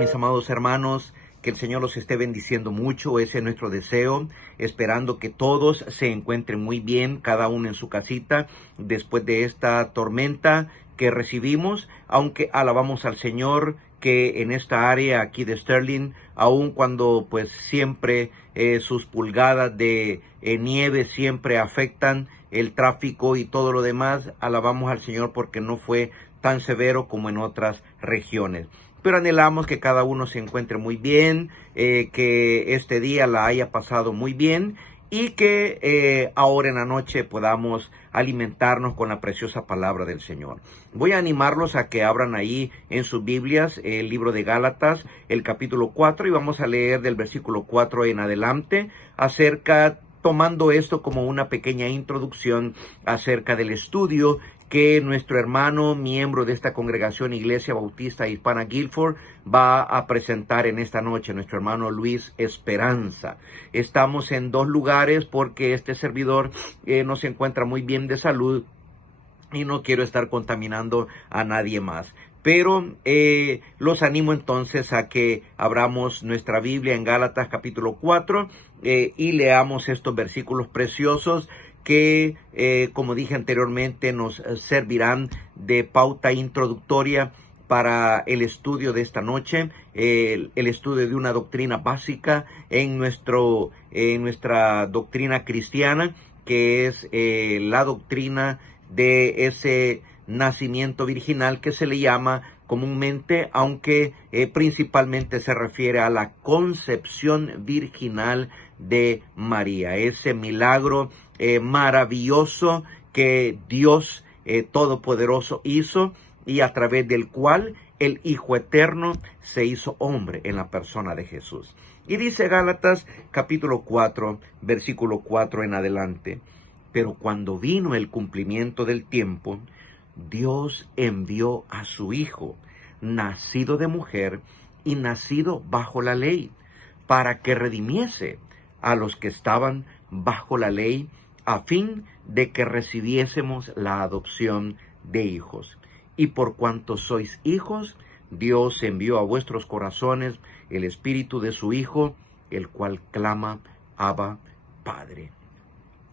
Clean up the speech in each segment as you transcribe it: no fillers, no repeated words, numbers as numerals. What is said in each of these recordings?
mis amados hermanos, que el Señor los esté bendiciendo mucho. Ese es nuestro deseo, esperando que todos se encuentren muy bien, cada uno en su casita, después de esta tormenta que recibimos, aunque alabamos al Señor que en esta área aquí de Sterling, aun cuando pues siempre sus pulgadas de nieve siempre afectan el tráfico y todo lo demás, alabamos al Señor porque no fue tan severo como en otras regiones. Pero anhelamos que cada uno se encuentre muy bien, que este día la haya pasado muy bien y que ahora en la noche podamos alimentarnos con la preciosa palabra del Señor. Voy a animarlos a que abran ahí en sus Biblias el libro de Gálatas, el capítulo 4, y vamos a leer del versículo 4 en adelante tomando esto como una pequeña introducción acerca del estudio que nuestro hermano, miembro de esta congregación Iglesia Bautista Hispana Guilford, va a presentar en esta noche, nuestro hermano Luis Esperanza. Estamos en dos lugares porque este servidor no se encuentra muy bien de salud y no quiero estar contaminando a nadie más. Pero los animo entonces a que abramos nuestra Biblia en Gálatas capítulo 4 y leamos estos versículos preciosos que, como dije anteriormente, nos servirán de pauta introductoria para el estudio de esta noche, el estudio de una doctrina básica en nuestra doctrina cristiana, que es la doctrina de ese nacimiento virginal que se le llama comúnmente, aunque principalmente se refiere a la concepción virginal de María, ese milagro maravilloso que Dios Todopoderoso hizo y a través del cual el Hijo Eterno se hizo hombre en la persona de Jesús. Y dice Gálatas capítulo 4, versículo 4 en adelante: pero cuando vino el cumplimiento del tiempo, Dios envió a su Hijo, nacido de mujer y nacido bajo la ley, para que redimiese a los que estaban bajo la ley, a fin de que recibiésemos la adopción de hijos. Y por cuanto sois hijos, Dios envió a vuestros corazones el espíritu de su Hijo, el cual clama: Abba, Padre.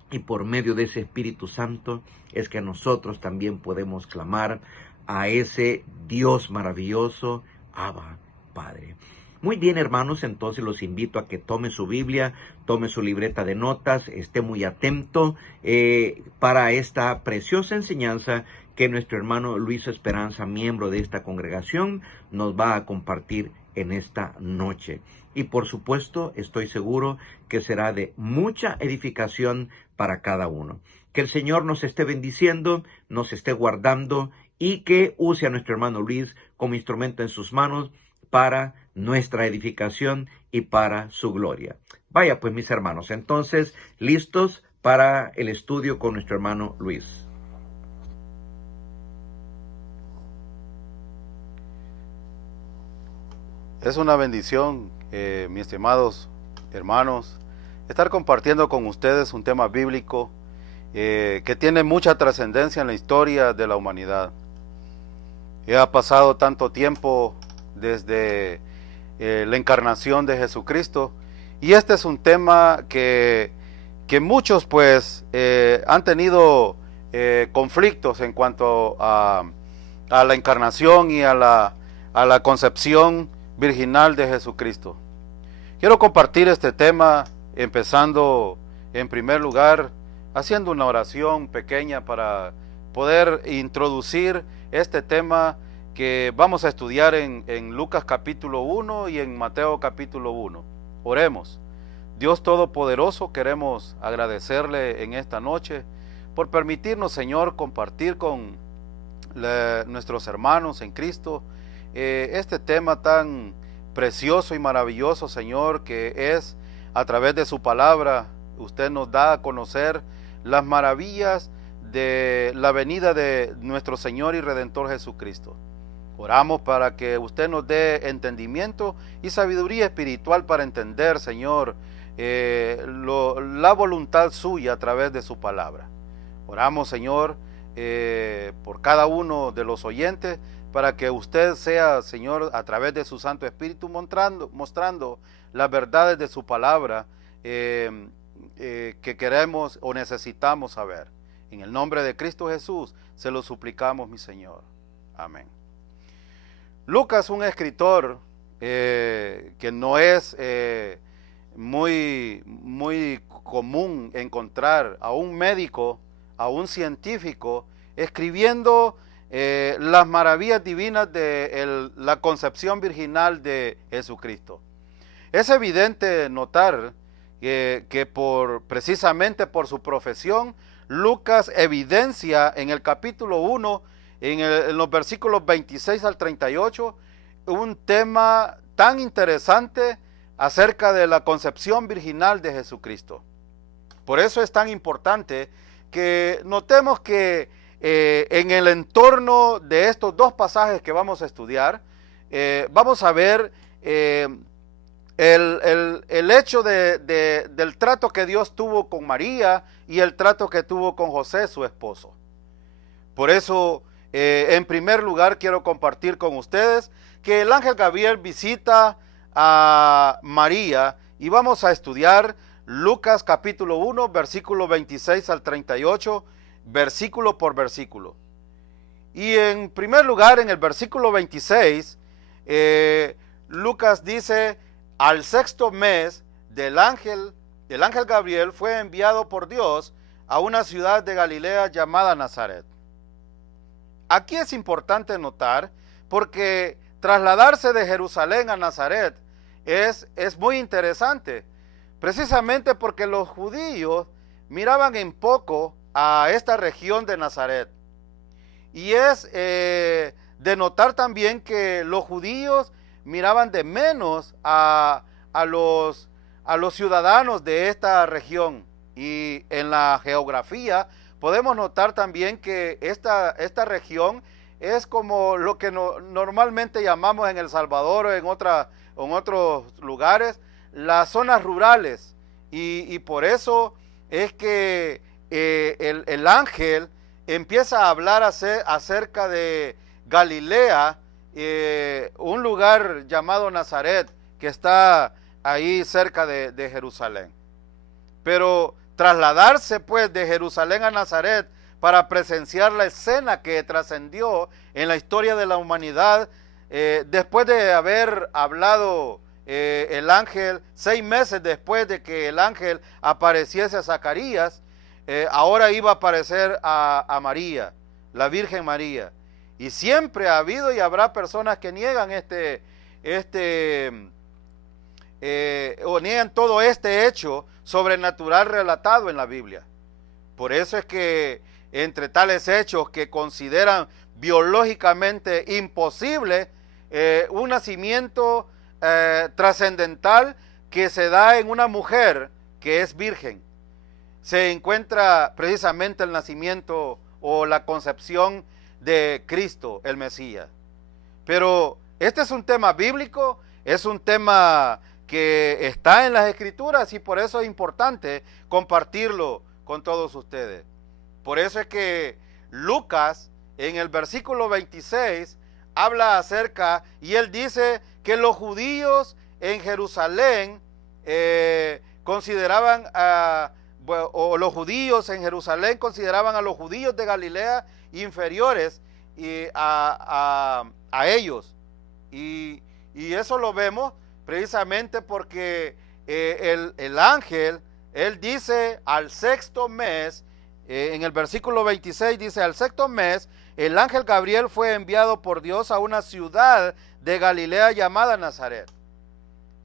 Y por medio de ese Espíritu Santo es que nosotros también podemos clamar a ese Dios maravilloso: Abba, Padre. Muy bien, hermanos, entonces los invito a que tome su Biblia, tome su libreta de notas, esté muy atento para esta preciosa enseñanza que nuestro hermano Luis Esperanza, miembro de esta congregación, nos va a compartir en esta noche. Y por supuesto, estoy seguro que será de mucha edificación para cada uno. Que el Señor nos esté bendiciendo, nos esté guardando y que use a nuestro hermano Luis como instrumento en sus manos para nuestra edificación y para su gloria. Vaya pues, mis hermanos, entonces, listos para el estudio con nuestro hermano Luis. Es una bendición, mis estimados hermanos, estar compartiendo con ustedes un tema bíblico que tiene mucha trascendencia en la historia de la humanidad. Ha pasado tanto tiempo desde la encarnación de Jesucristo, y este es un tema que muchos pues han tenido conflictos en cuanto a la encarnación y a la concepción virginal de Jesucristo. Quiero compartir este tema empezando en primer lugar haciendo una oración pequeña para poder introducir este tema que vamos a estudiar en Lucas capítulo 1 y en Mateo capítulo 1. Oremos. Dios Todopoderoso, queremos agradecerle en esta noche por permitirnos, Señor, compartir con nuestros hermanos en Cristo este tema tan precioso y maravilloso, Señor, que es a través de su palabra. Usted nos da a conocer las maravillas de la venida de nuestro Señor y Redentor Jesucristo. Oramos para que usted nos dé entendimiento y sabiduría espiritual para entender, Señor, la voluntad suya a través de su palabra. Oramos, Señor, por cada uno de los oyentes, para que usted sea, Señor, a través de su Santo Espíritu, mostrando las verdades de su palabra que queremos o necesitamos saber. En el nombre de Cristo Jesús se lo suplicamos, mi Señor. Amén. Lucas, un escritor que no es muy común encontrar a un médico, a un científico, escribiendo las maravillas divinas de la concepción virginal de Jesucristo. Es evidente notar que precisamente por su profesión, Lucas evidencia en el capítulo 1, en los versículos 26 al 38, un tema tan interesante acerca de la concepción virginal de Jesucristo. Por eso es tan importante que notemos que en el entorno de estos dos pasajes que vamos a estudiar, vamos a ver el hecho del trato que Dios tuvo con María y el trato que tuvo con José, su esposo. Por eso, en primer lugar, quiero compartir con ustedes que el ángel Gabriel visita a María y vamos a estudiar Lucas capítulo 1, versículo 26 al 38, versículo por versículo. Y en primer lugar, en el versículo 26, Lucas dice: al sexto mes el ángel Gabriel fue enviado por Dios a una ciudad de Galilea llamada Nazaret. Aquí es importante notar, porque trasladarse de Jerusalén a Nazaret es muy interesante, precisamente porque los judíos miraban en poco a esta región de Nazaret. Y es de notar también que los judíos miraban de menos a los ciudadanos de esta región. Y en la geografía podemos notar también que esta región es como lo que normalmente llamamos en El Salvador o en otros lugares las zonas rurales. Y por eso es que el ángel empieza a hablar acerca de Galilea, un lugar llamado Nazaret, que está ahí cerca de Jerusalén. Pero trasladarse pues de Jerusalén a Nazaret para presenciar la escena que trascendió en la historia de la humanidad, después de haber hablado el ángel, 6 meses después de que el ángel apareciese a Zacarías, ahora iba a aparecer a María, la Virgen María. Y siempre ha habido y habrá personas que niegan o niegan todo este hecho sobrenatural relatado en la Biblia. Por eso es que entre tales hechos que consideran biológicamente imposible un nacimiento trascendental que se da en una mujer que es virgen, se encuentra precisamente el nacimiento o la concepción de Cristo, el Mesías. Pero este es un tema bíblico, es un tema que está en las Escrituras y por eso es importante compartirlo con todos ustedes. Por eso es que Lucas en el versículo 26 habla acerca, y él dice que los judíos en Jerusalén consideraban los judíos en Jerusalén consideraban a los judíos de Galilea inferiores a ellos. Y eso lo vemos precisamente porque el ángel, él dice al sexto mes, en el versículo 26 dice: al sexto mes el ángel Gabriel fue enviado por Dios a una ciudad de Galilea llamada Nazaret.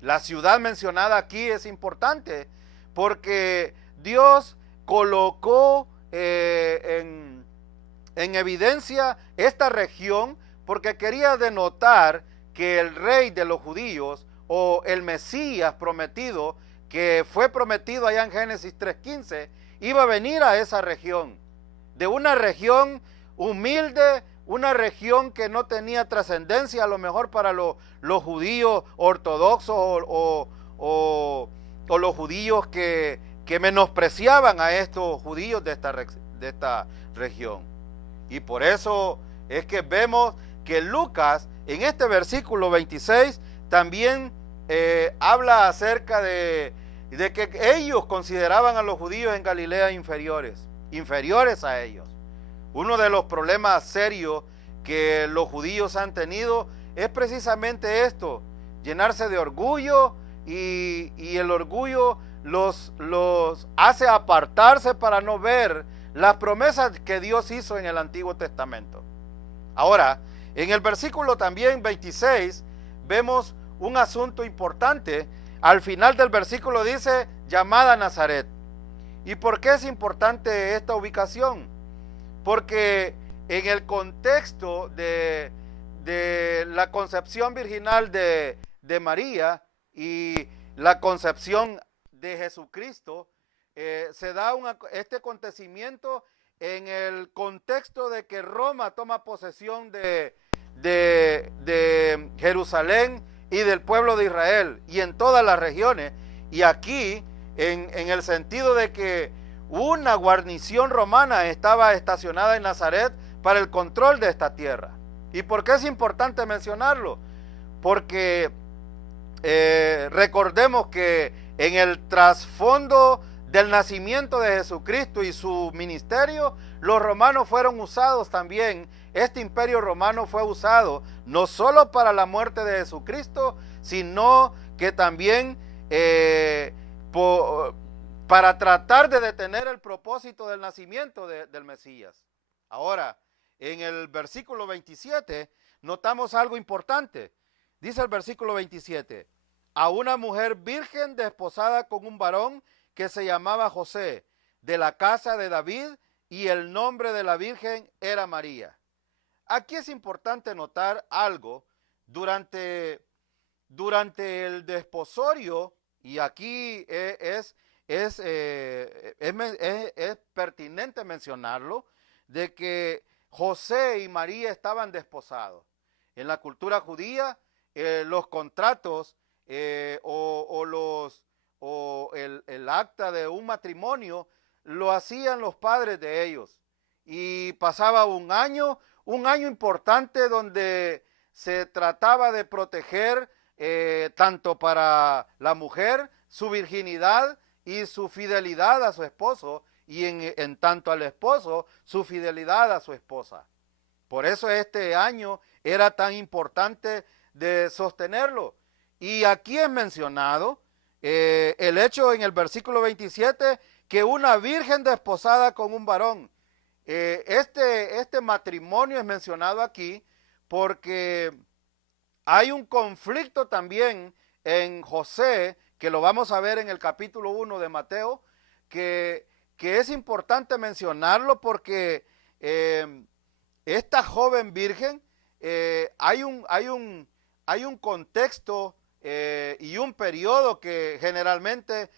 La ciudad mencionada aquí es importante porque Dios colocó en evidencia esta región porque quería denotar que el rey de los judíos o el Mesías prometido, que fue prometido allá en Génesis 3:15, iba a venir a esa región, de una región humilde, una región que no tenía trascendencia a lo mejor para los judíos ortodoxos o los judíos que menospreciaban a estos judíos de esta región. Y por eso es que vemos que Lucas en este versículo 26 también habla acerca de que ellos consideraban a los judíos en Galilea inferiores a ellos. Uno de los problemas serios que los judíos han tenido es precisamente esto, llenarse de orgullo, y el orgullo los hace apartarse para no ver las promesas que Dios hizo en el Antiguo Testamento. Ahora, en el versículo también 26 vemos un asunto importante. Al final del versículo dice, llamada Nazaret. ¿Y por qué es importante esta ubicación? Porque en el contexto de la concepción virginal de María y la concepción de Jesucristo, se da este acontecimiento en el contexto de que Roma toma posesión de Jerusalén y del pueblo de Israel y en todas las regiones, y aquí en el sentido de que una guarnición romana estaba estacionada en Nazaret para el control de esta tierra. ¿Y por qué es importante mencionarlo? Porque recordemos que en el trasfondo del nacimiento de Jesucristo y su ministerio, los romanos fueron usados también. Este imperio romano fue usado no solo para la muerte de Jesucristo, sino que también para tratar de detener el propósito del nacimiento del Mesías. Ahora, en el versículo 27 notamos algo importante. Dice el versículo 27, a una mujer virgen desposada con un varón que se llamaba José, de la casa de David, y el nombre de la virgen era María. Aquí es importante notar algo. Durante el desposorio, y aquí es pertinente mencionarlo, de que José y María estaban desposados. En la cultura judía, los contratos el acta de un matrimonio lo hacían los padres de ellos, y pasaba un año importante donde se trataba de proteger tanto para la mujer su virginidad y su fidelidad a su esposo, y en tanto al esposo su fidelidad a su esposa. Por eso este año era tan importante de sostenerlo. Y aquí es mencionado el hecho en el versículo 27 que una virgen desposada con un varón. Este matrimonio es mencionado aquí porque hay un conflicto también en José, que lo vamos a ver en el capítulo 1 de Mateo, que es importante mencionarlo porque esta joven virgen, hay un contexto y un periodo que generalmente,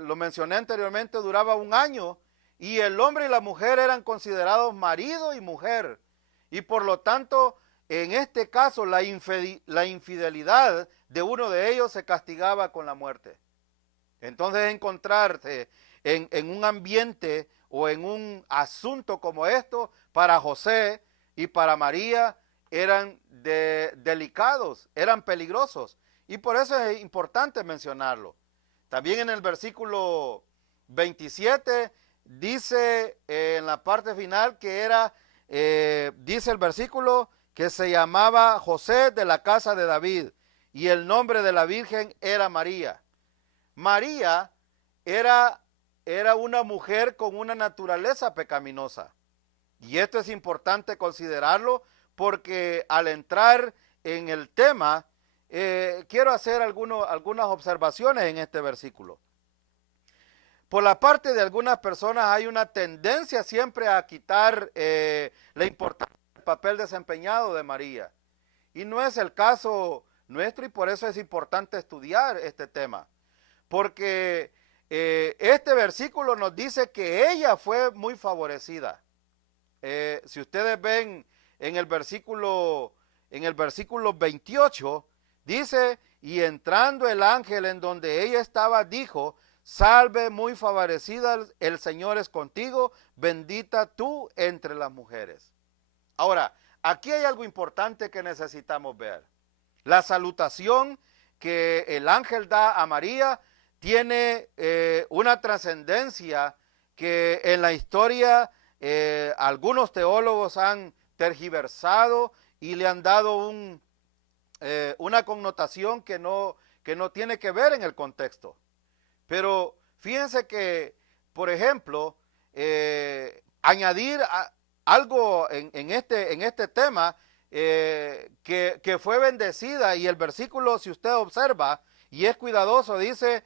lo mencioné anteriormente, duraba un año, y el hombre y la mujer eran considerados marido y mujer, y por lo tanto, en este caso, la infidelidad de uno de ellos se castigaba con la muerte. Entonces, encontrarse en un ambiente o en un asunto como esto, para José y para María, eran delicados, eran peligrosos, y por eso es importante mencionarlo. También en el versículo 27 dice en la parte final que dice el versículo que se llamaba José, de la casa de David, y el nombre de la virgen era María. María era una mujer con una naturaleza pecaminosa, y esto es importante considerarlo porque al entrar en el tema, quiero hacer algunas observaciones en este versículo. Por la parte de algunas personas hay una tendencia siempre a quitar la importancia del papel desempeñado de María. Y no es el caso nuestro, y por eso es importante estudiar este tema. Porque este versículo nos dice que ella fue muy favorecida. Si ustedes ven en el versículo 28, dice, y entrando el ángel en donde ella estaba, dijo, salve muy favorecida, el Señor es contigo, bendita tú entre las mujeres. Ahora, aquí hay algo importante que necesitamos ver. La salutación que el ángel da a María tiene una trascendencia que en la historia algunos teólogos han tergiversado y le han dado una connotación que no tiene que ver en el contexto. Pero fíjense que, por ejemplo, añadir algo en este tema, que fue bendecida, y el versículo, si usted observa y es cuidadoso, dice,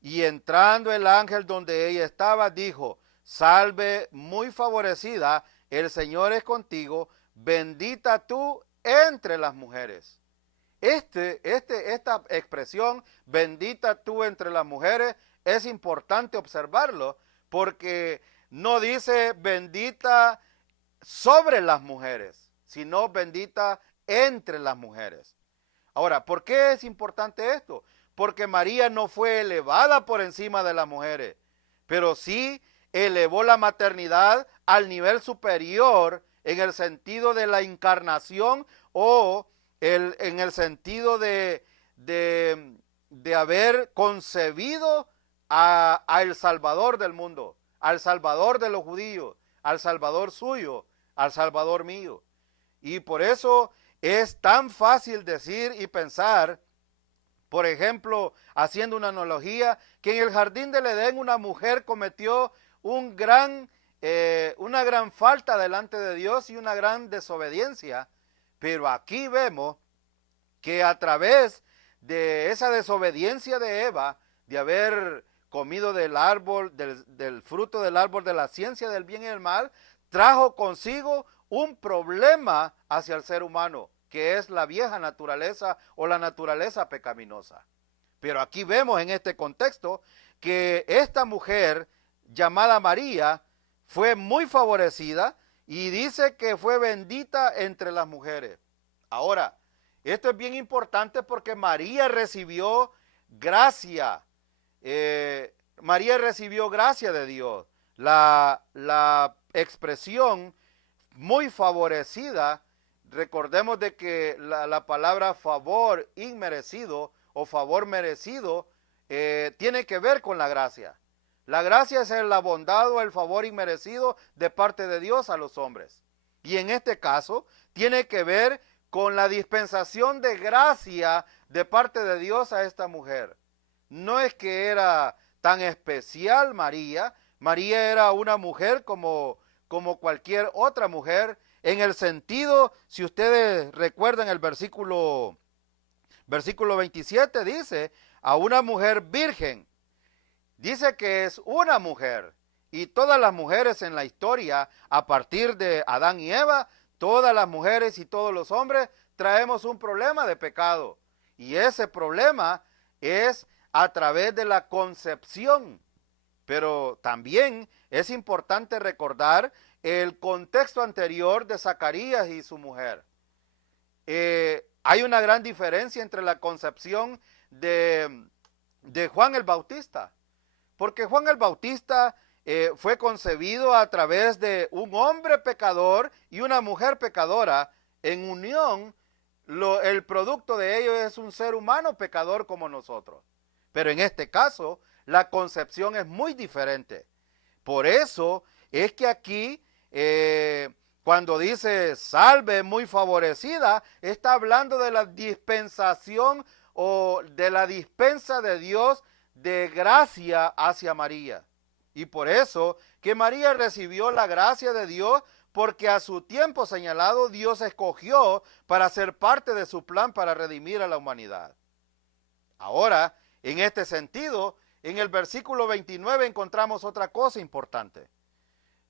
y entrando el ángel donde ella estaba, dijo, salve muy favorecida, el Señor es contigo, bendita tú entre las mujeres. Esta expresión, bendita tú entre las mujeres, es importante observarlo, porque no dice bendita sobre las mujeres, sino bendita entre las mujeres. Ahora, ¿por qué es importante esto? Porque María no fue elevada por encima de las mujeres, pero sí elevó la maternidad al nivel superior en el sentido de la encarnación o en el sentido de haber concebido a el Salvador del mundo, al Salvador de los judíos, al Salvador suyo, al Salvador mío. Y por eso es tan fácil decir y pensar, por ejemplo, haciendo una analogía, que en el jardín del Edén una mujer cometió una gran falta delante de Dios y una gran desobediencia. Pero aquí vemos que a través de esa desobediencia de Eva, de haber comido del árbol, del fruto del árbol de la ciencia del bien y del mal, trajo consigo un problema hacia el ser humano, que es la vieja naturaleza o la naturaleza pecaminosa. Pero aquí vemos en este contexto que esta mujer llamada María fue muy favorecida y dice que fue bendita entre las mujeres. Ahora, esto es bien importante porque María recibió gracia. María recibió gracia de Dios. La expresión muy favorecida, recordemos de que la palabra favor inmerecido o favor merecido tiene que ver con la gracia. La gracia es la bondad o el favor inmerecido de parte de Dios a los hombres. Y en este caso tiene que ver con la dispensación de gracia de parte de Dios a esta mujer. No es que era tan especial María. María era una mujer como cualquier otra mujer, en el sentido, si ustedes recuerdan el versículo 27, dice, a una mujer virgen. Dice que es una mujer, y todas las mujeres en la historia, a partir de Adán y Eva, todas las mujeres y todos los hombres traemos un problema de pecado. Y ese problema es a través de la concepción. Pero también es importante recordar el contexto anterior de Zacarías y su mujer. Hay una gran diferencia entre la concepción de Juan el Bautista. Porque Juan el Bautista fue concebido a través de un hombre pecador y una mujer pecadora. En unión, el producto de ello es un ser humano pecador como nosotros. Pero en este caso, la concepción es muy diferente. Por eso es que aquí, cuando dice salve muy favorecida, está hablando de la dispensación o de la dispensa de Dios de gracia hacia María. Y por eso que María recibió la gracia de Dios, porque a su tiempo señalado Dios escogió para ser parte de su plan para redimir a la humanidad. Ahora, en este sentido, en el versículo 29 encontramos otra cosa importante.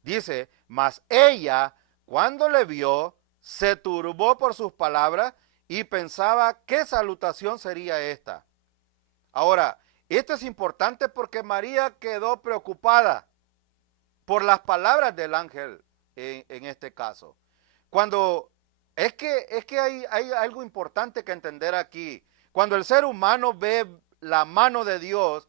Dice, mas ella, cuando le vio, se turbó por sus palabras y pensaba qué salutación sería esta. Ahora, esto es importante porque María quedó preocupada por las palabras del ángel en este caso. Es que hay algo importante que entender aquí. Cuando el ser humano ve la mano de Dios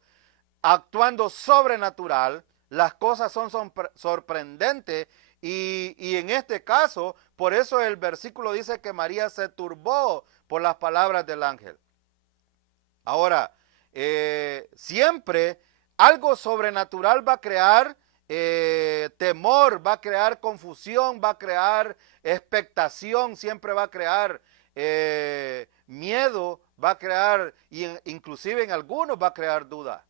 actuando sobrenatural, las cosas son sorprendentes Y en este caso, por eso el versículo dice que María se turbó por las palabras del ángel. Ahora, siempre algo sobrenatural va a crear temor, va a crear confusión, va a crear expectación, siempre va a crear miedo, va a crear, inclusive en algunos va a crear duda.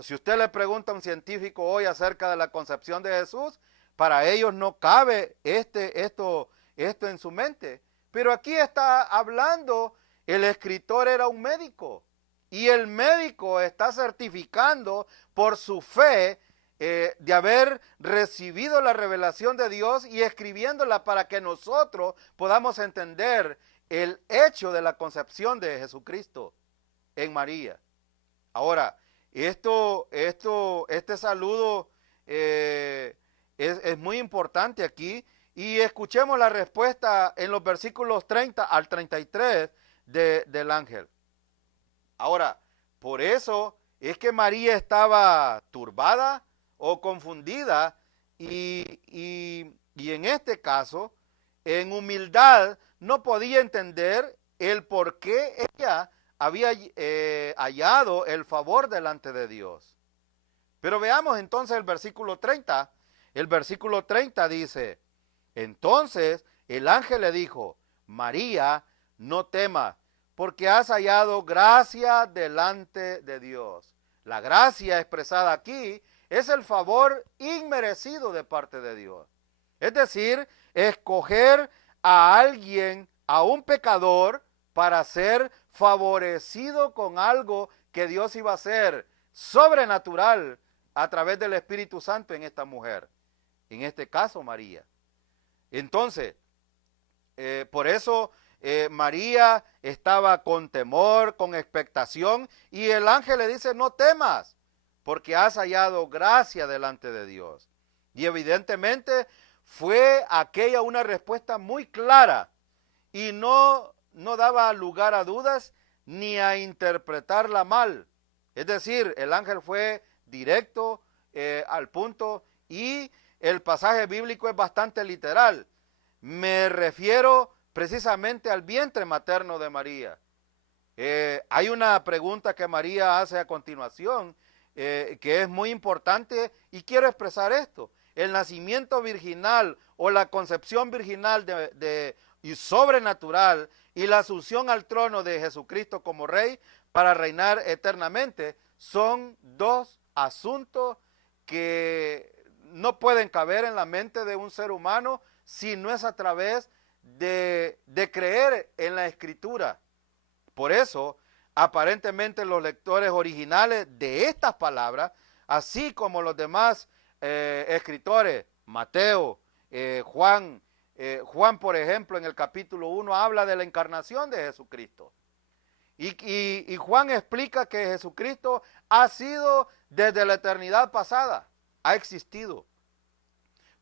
Si usted le pregunta a un científico hoy acerca de la concepción de Jesús, para ellos no cabe esto en su mente. Pero aquí está hablando, el escritor era un médico y el médico está certificando por su fe de haber recibido la revelación de Dios y escribiéndola para que nosotros podamos entender el hecho de la concepción de Jesucristo en María. Ahora, este saludo es muy importante aquí, y escuchemos la respuesta en los versículos 30 al 33 del ángel. Ahora, por eso es que María estaba turbada o confundida y en este caso, en humildad, no podía entender el por qué ella había hallado el favor delante de Dios. Pero veamos entonces el versículo 30. El versículo 30 dice: entonces el ángel le dijo, María, no temas, porque has hallado gracia delante de Dios. La gracia expresada aquí es el favor inmerecido de parte de Dios. Es decir, escoger a alguien, a un pecador, para ser favorecido con algo que Dios iba a hacer sobrenatural a través del Espíritu Santo en esta mujer, en este caso María. Entonces, por eso María estaba con temor, con expectación, y el ángel le dice, no temas, porque has hallado gracia delante de Dios. Y evidentemente fue aquella una respuesta muy clara y no daba lugar a dudas ni a interpretarla mal. Es decir, el ángel fue directo al punto, y el pasaje bíblico es bastante literal. Me refiero precisamente al vientre materno de María. Hay una pregunta que María hace a continuación que es muy importante, y quiero expresar esto. El nacimiento virginal o la concepción virginal y sobrenatural y la asunción al trono de Jesucristo como Rey para reinar eternamente son dos asuntos que no pueden caber en la mente de un ser humano si no es a través de creer en la Escritura. Por eso, aparentemente los lectores originales de estas palabras, así como los demás escritores, Mateo, Juan, por ejemplo, en el capítulo 1 habla de la encarnación de Jesucristo. Y Juan explica que Jesucristo ha sido desde la eternidad pasada, ha existido.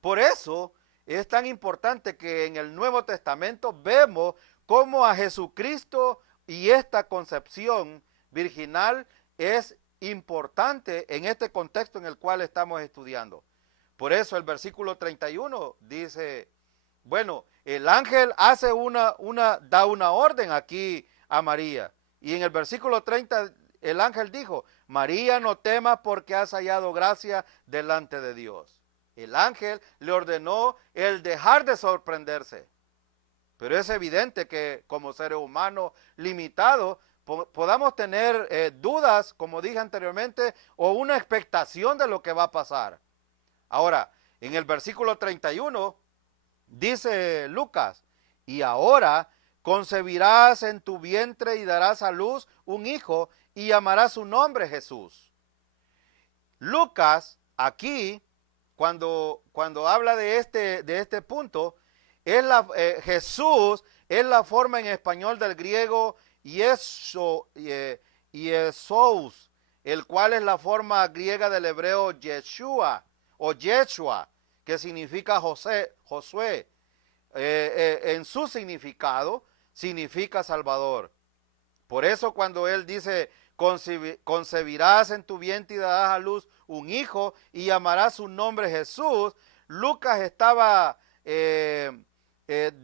Por eso es tan importante que en el Nuevo Testamento vemos cómo a Jesucristo y esta concepción virginal es importante en este contexto en el cual estamos estudiando. Por eso el versículo 31 dice, bueno, el ángel hace da una orden aquí a María. Y en el versículo 30 el ángel dijo, María, no temas porque has hallado gracia delante de Dios. El ángel le ordenó el dejar de sorprenderse. Pero es evidente que como seres humanos limitados podamos tener dudas, como dije anteriormente, o una expectación de lo que va a pasar. Ahora, en el versículo 31 dice Lucas, y ahora concebirás en tu vientre y darás a luz un hijo y llamarás su nombre Jesús. Lucas, aquí, cuando habla de este punto, Jesús es la forma en español del griego Yesous, el cual es la forma griega del hebreo Yeshua o Yeshua, que significa Josué. En su significado, significa Salvador. Por eso cuando él dice, concebirás en tu vientre y darás a luz un hijo y llamarás su nombre Jesús, Lucas estaba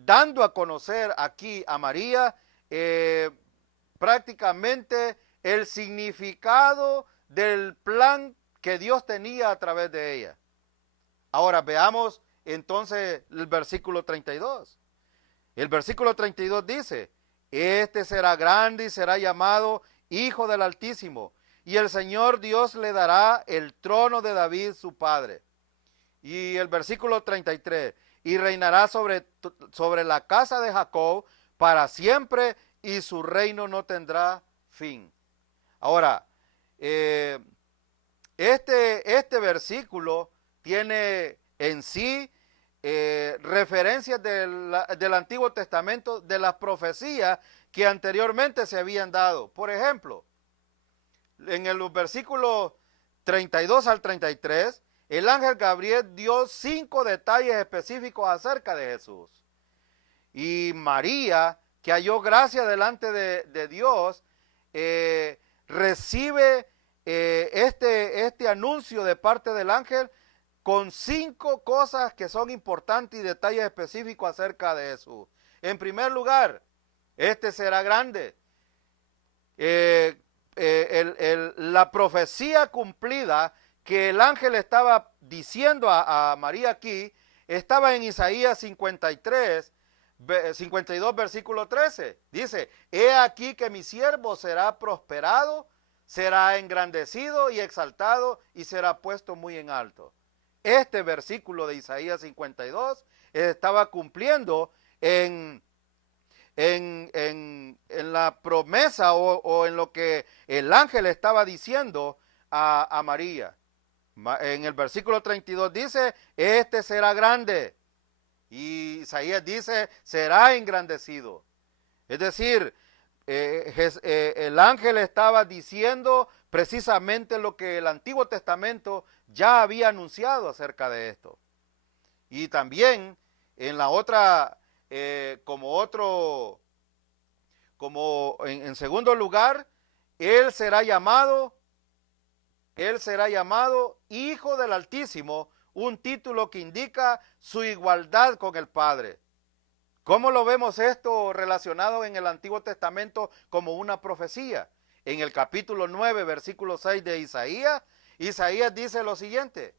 dando a conocer aquí a María prácticamente el significado del plan que Dios tenía a través de ella. Ahora veamos entonces el versículo 32. El versículo 32 dice, este será grande y será llamado Hijo del Altísimo, y el Señor Dios le dará el trono de David su padre. Y el versículo 33, y reinará sobre la casa de Jacob para siempre, y su reino no tendrá fin. Ahora, este versículo tiene en sí referencias del Antiguo Testamento, de las profecías que anteriormente se habían dado. Por ejemplo, en los versículos 32 al 33, el ángel Gabriel dio 5 detalles específicos acerca de Jesús. Y María, que halló gracia delante de Dios, recibe este anuncio de parte del ángel con 5 cosas que son importantes y detalles específicos acerca de Jesús. En primer lugar, este será grande. La profecía cumplida que el ángel estaba diciendo a María aquí, estaba en Isaías 52, versículo 13. Dice, he aquí que mi siervo será prosperado, será engrandecido y exaltado y será puesto muy en alto. Este versículo de Isaías 52 estaba cumpliendo en la promesa o en lo que el ángel estaba diciendo a María. En el versículo 32 dice, este será grande. Y Isaías dice, será engrandecido. Es decir, el ángel estaba diciendo precisamente lo que el Antiguo Testamento ya había anunciado acerca de esto. Y también en la otra, en segundo lugar, él será llamado Hijo del Altísimo, un título que indica su igualdad con el Padre. ¿Cómo lo vemos esto relacionado en el Antiguo Testamento como una profecía? En el capítulo 9, versículo 6 de Isaías, Isaías dice lo siguiente,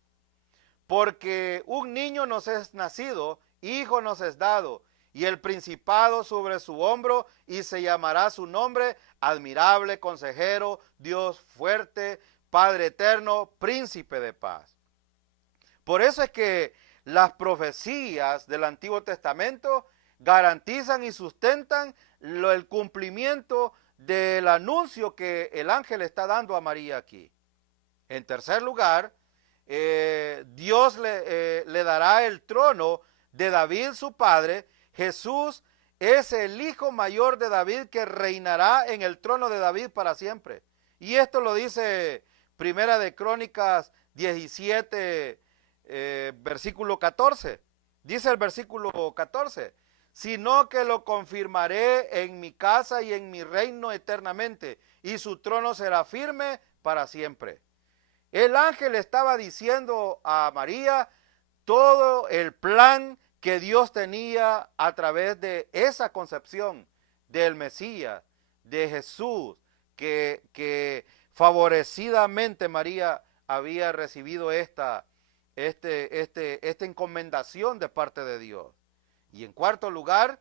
porque un niño nos es nacido, hijo nos es dado, y el principado sobre su hombro, y se llamará su nombre, admirable, consejero, Dios fuerte, Padre eterno, príncipe de paz. Por eso es que las profecías del Antiguo Testamento garantizan y sustentan el cumplimiento del anuncio que el ángel está dando a María aquí. En tercer lugar, Dios le dará el trono de David su padre. Jesús es el hijo mayor de David que reinará en el trono de David para siempre. Y esto lo dice Primera de Crónicas 17, versículo 14. Dice el versículo 14, sino que lo confirmaré en mi casa y en mi reino eternamente, y su trono será firme para siempre. El ángel estaba diciendo a María todo el plan que Dios tenía a través de esa concepción del Mesías, de Jesús, que favorecidamente María había recibido esta encomendación de parte de Dios. Y en cuarto lugar,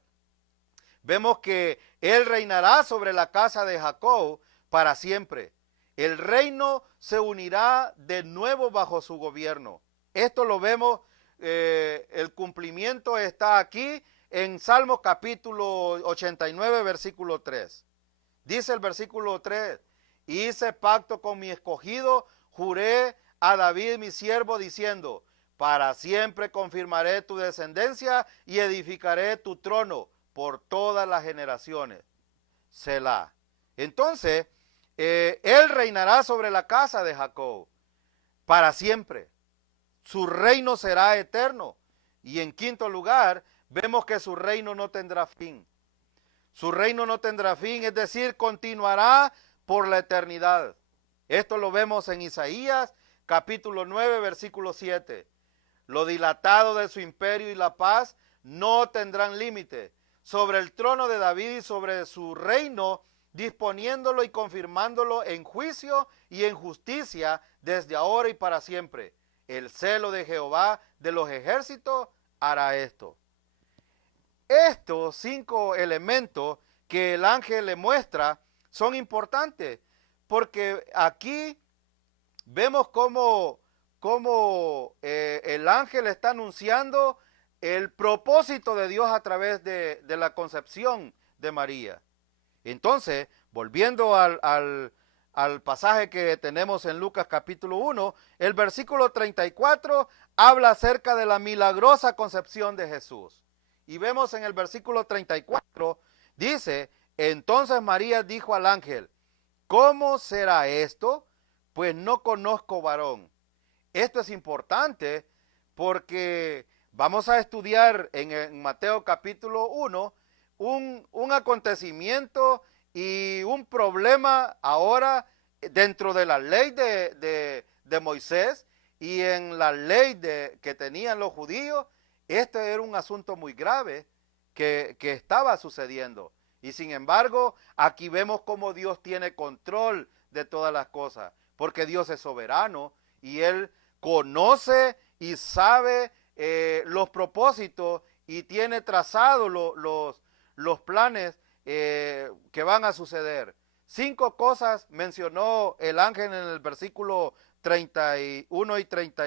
vemos que Él reinará sobre la casa de Jacob para siempre. El reino se unirá de nuevo bajo su gobierno. Esto lo vemos, el cumplimiento está aquí en Salmos capítulo 89, versículo 3. Dice el versículo 3, hice pacto con mi escogido, juré a David mi siervo diciendo, para siempre confirmaré tu descendencia y edificaré tu trono por todas las generaciones. Selah. Entonces, Él reinará sobre la casa de Jacob para siempre. Su reino será eterno. Y en quinto lugar, vemos que su reino no tendrá fin. Su reino no tendrá fin, es decir, continuará por la eternidad. Esto lo vemos en Isaías capítulo 9, versículo 7. lo dilatado de su imperio y la paz no tendrán límite. Sobre el trono de David y sobre su reino, disponiéndolo y confirmándolo en juicio y en justicia desde ahora y para siempre. El celo de Jehová de los ejércitos hará esto. Estos 5 elementos que el ángel le muestra son importantes, porque aquí vemos cómo el ángel está anunciando el propósito de Dios a través de la concepción de María. Entonces, volviendo al pasaje que tenemos en Lucas capítulo 1, el versículo 34 habla acerca de la milagrosa concepción de Jesús. Y vemos en el versículo 34, dice, entonces María dijo al ángel, ¿cómo será esto? Pues no conozco varón. Esto es importante porque vamos a estudiar en Mateo capítulo 1 un acontecimiento y un problema ahora dentro de la ley de Moisés y en la ley que tenían los judíos. Este era un asunto muy grave que estaba sucediendo. Y sin embargo, aquí vemos cómo Dios tiene control de todas las cosas, porque Dios es soberano y Él conoce y sabe los propósitos y tiene trazados los planes que van a suceder. 5 cosas mencionó el ángel en el versículo 31 y 30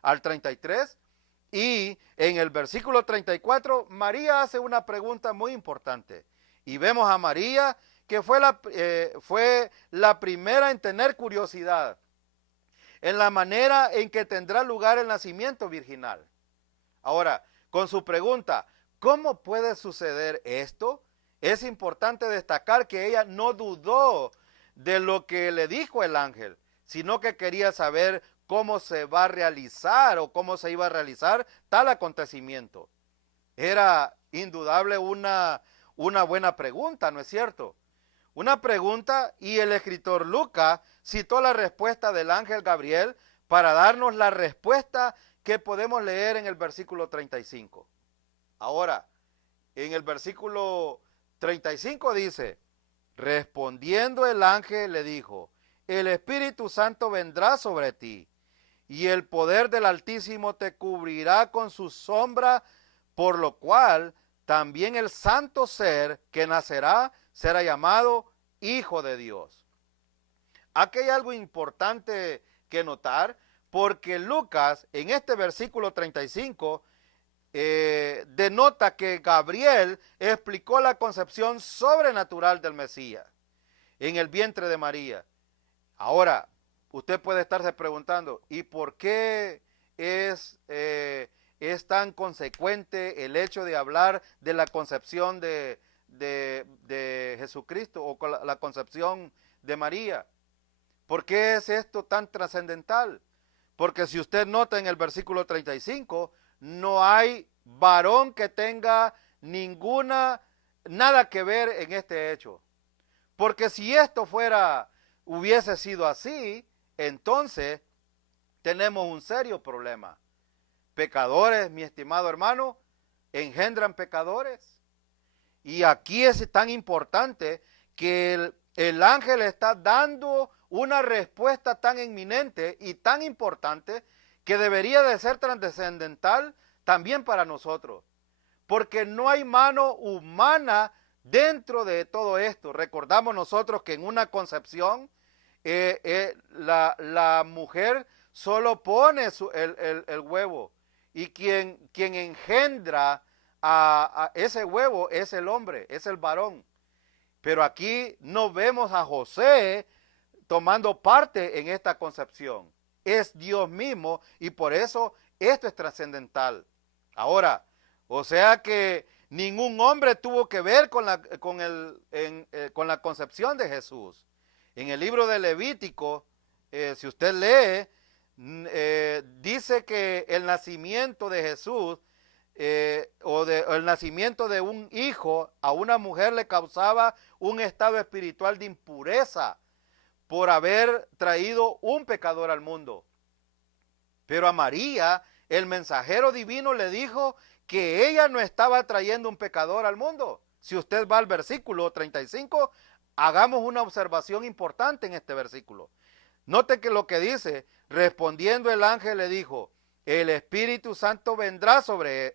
al 33. Y en el versículo 34, María hace una pregunta muy importante. Y vemos a María que fue la primera en tener curiosidad en la manera en que tendrá lugar el nacimiento virginal. Ahora, con su pregunta, ¿cómo puede suceder esto? Es importante destacar que ella no dudó de lo que le dijo el ángel, sino que quería saber cómo se va a realizar o cómo se iba a realizar tal acontecimiento. Era indudable una buena pregunta, ¿no es cierto? Una pregunta, y el escritor Lucas citó la respuesta del ángel Gabriel para darnos la respuesta que podemos leer en el versículo 35. Ahora, en el versículo 35 dice, respondiendo el ángel le dijo, el Espíritu Santo vendrá sobre ti, y el poder del Altísimo te cubrirá con su sombra, por lo cual también el santo ser que nacerá será llamado Hijo de Dios. Aquí hay algo importante que notar, porque Lucas en este versículo 35 denota que Gabriel explicó la concepción sobrenatural del Mesías en el vientre de María. Ahora, usted puede estarse preguntando, ¿y por qué es tan consecuente el hecho de hablar de la concepción de Jesucristo o la concepción de María? ¿Por qué es esto tan trascendental? Porque si usted nota en el versículo 35, no hay varón que tenga nada que ver en este hecho. Porque si esto hubiese sido así, entonces tenemos un serio problema. Pecadores, mi estimado hermano, engendran pecadores. Y aquí es tan importante que el ángel está dando una respuesta tan inminente y tan importante que debería de ser trascendental también para nosotros. Porque no hay mano humana dentro de todo esto. Recordamos nosotros que en una concepción la mujer solo pone el huevo, y quien engendra a ese huevo es el hombre, es el varón. Pero aquí no vemos a José tomando parte en esta concepción. Es Dios mismo, y por eso esto es trascendental. Ahora, o sea que ningún hombre tuvo que ver con la concepción de Jesús. En el libro de Levítico, si usted lee, dice que el nacimiento de Jesús o el nacimiento de un hijo a una mujer le causaba un estado espiritual de impureza por haber traído un pecador al mundo. Pero a María el mensajero divino le dijo que ella no estaba trayendo un pecador al mundo. Si usted va al versículo 35, hagamos una observación importante en este versículo. Note que lo que dice, respondiendo el ángel le dijo, el Espíritu Santo vendrá sobre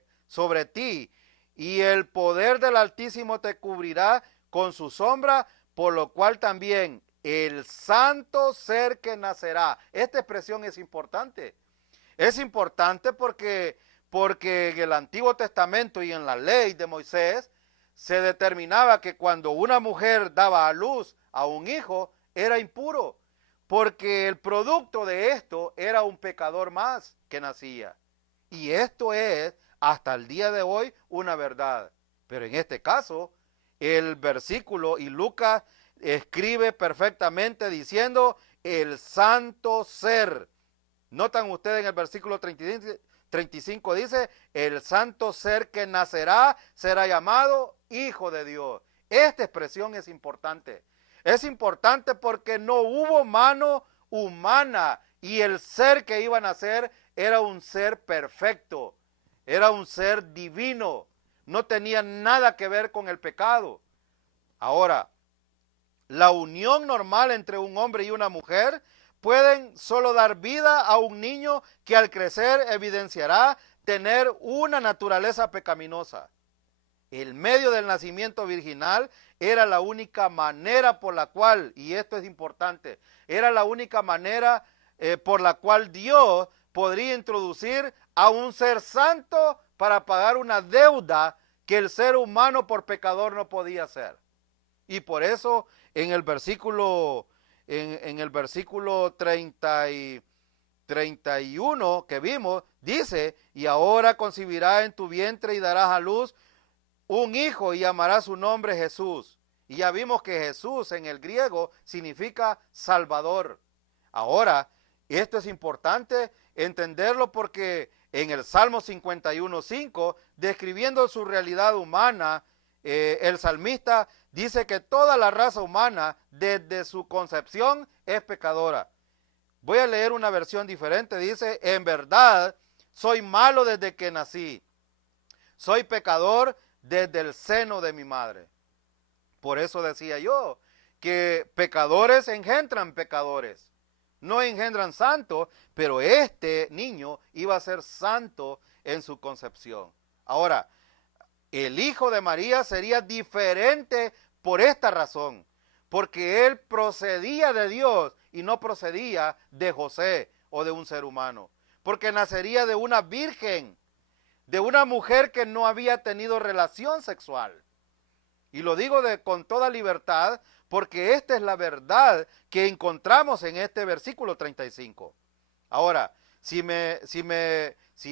ti y el poder del Altísimo te cubrirá con su sombra, por lo cual también el santo ser que nacerá. Esta expresión es importante. Es importante porque en el Antiguo Testamento y en la ley de Moisés se determinaba que cuando una mujer daba a luz a un hijo era impuro, porque el producto de esto era un pecador más que nacía. Y esto es hasta el día de hoy una verdad. Pero en este caso, el versículo y Lucas escribe perfectamente diciendo el santo ser. Notan ustedes en el versículo 35 dice, el santo ser que nacerá será llamado Hijo de Dios. Esta expresión es importante. Es importante porque no hubo mano humana y el ser que iba a nacer era un ser perfecto, era un ser divino, no tenía nada que ver con el pecado. Ahora, la unión normal entre un hombre y una mujer pueden solo dar vida a un niño que al crecer evidenciará tener una naturaleza pecaminosa. El medio del nacimiento virginal era la única manera por la cual, y esto es importante, era la única manera por la cual Dios podría introducir a un ser santo para pagar una deuda que el ser humano por pecador no podía hacer. Y por eso en el versículo 31 que vimos, dice, y ahora concebirás en tu vientre y darás a luz un hijo y llamarás su nombre Jesús. Y ya vimos que Jesús en el griego significa Salvador. Ahora, esto es importante entenderlo porque en el Salmo 51:5, describiendo su realidad humana, el salmista dice que toda la raza humana desde su concepción es pecadora. Voy a leer una versión diferente. Dice, en verdad soy malo desde que nací. Soy pecador desde el seno de mi madre. Por eso decía yo que pecadores engendran pecadores. No engendran santos, pero este niño iba a ser santo en su concepción. Ahora, el hijo de María sería diferente por esta razón, porque él procedía de Dios y no procedía de José o de un ser humano, porque nacería de una virgen, de una mujer que no había tenido relación sexual. Y lo digo con toda libertad, porque esta es la verdad que encontramos en este versículo 35. Ahora, si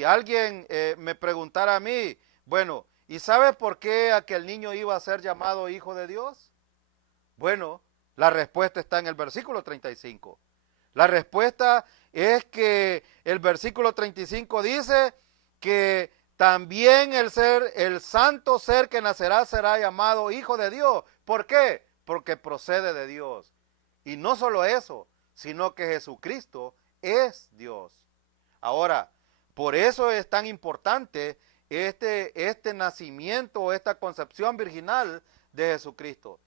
alguien me preguntara a mí, bueno, ¿y sabes por qué aquel niño iba a ser llamado Hijo de Dios? Bueno, la respuesta está en el versículo 35. La respuesta es que el versículo 35 dice que también el santo ser que nacerá será llamado Hijo de Dios. ¿Por qué? Porque procede de Dios. Y no solo eso, sino que Jesucristo es Dios. Ahora, por eso es tan importante este nacimiento, esta concepción virginal de Jesucristo.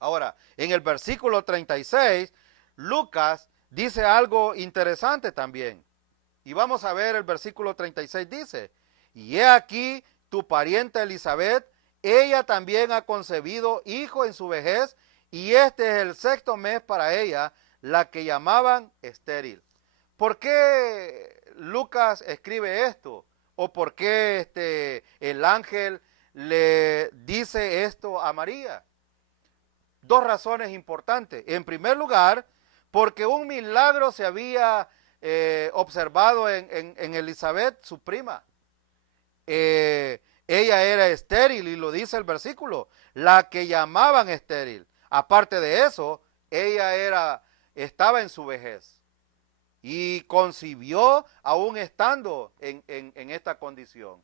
Ahora, en el versículo 36, Lucas dice algo interesante también. Y vamos a ver el versículo 36 dice, y he aquí tu pariente Elizabeth, ella también ha concebido hijo en su vejez, y este es el 6º mes para ella, la que llamaban estéril. ¿Por qué Lucas escribe esto? ¿O por qué el ángel le dice esto a María? Dos razones importantes. En primer lugar, porque un milagro se había observado en Elizabeth, su prima. Ella era estéril y lo dice el versículo, la que llamaban estéril. Aparte de eso, ella estaba en su vejez y concibió aún estando en esta condición.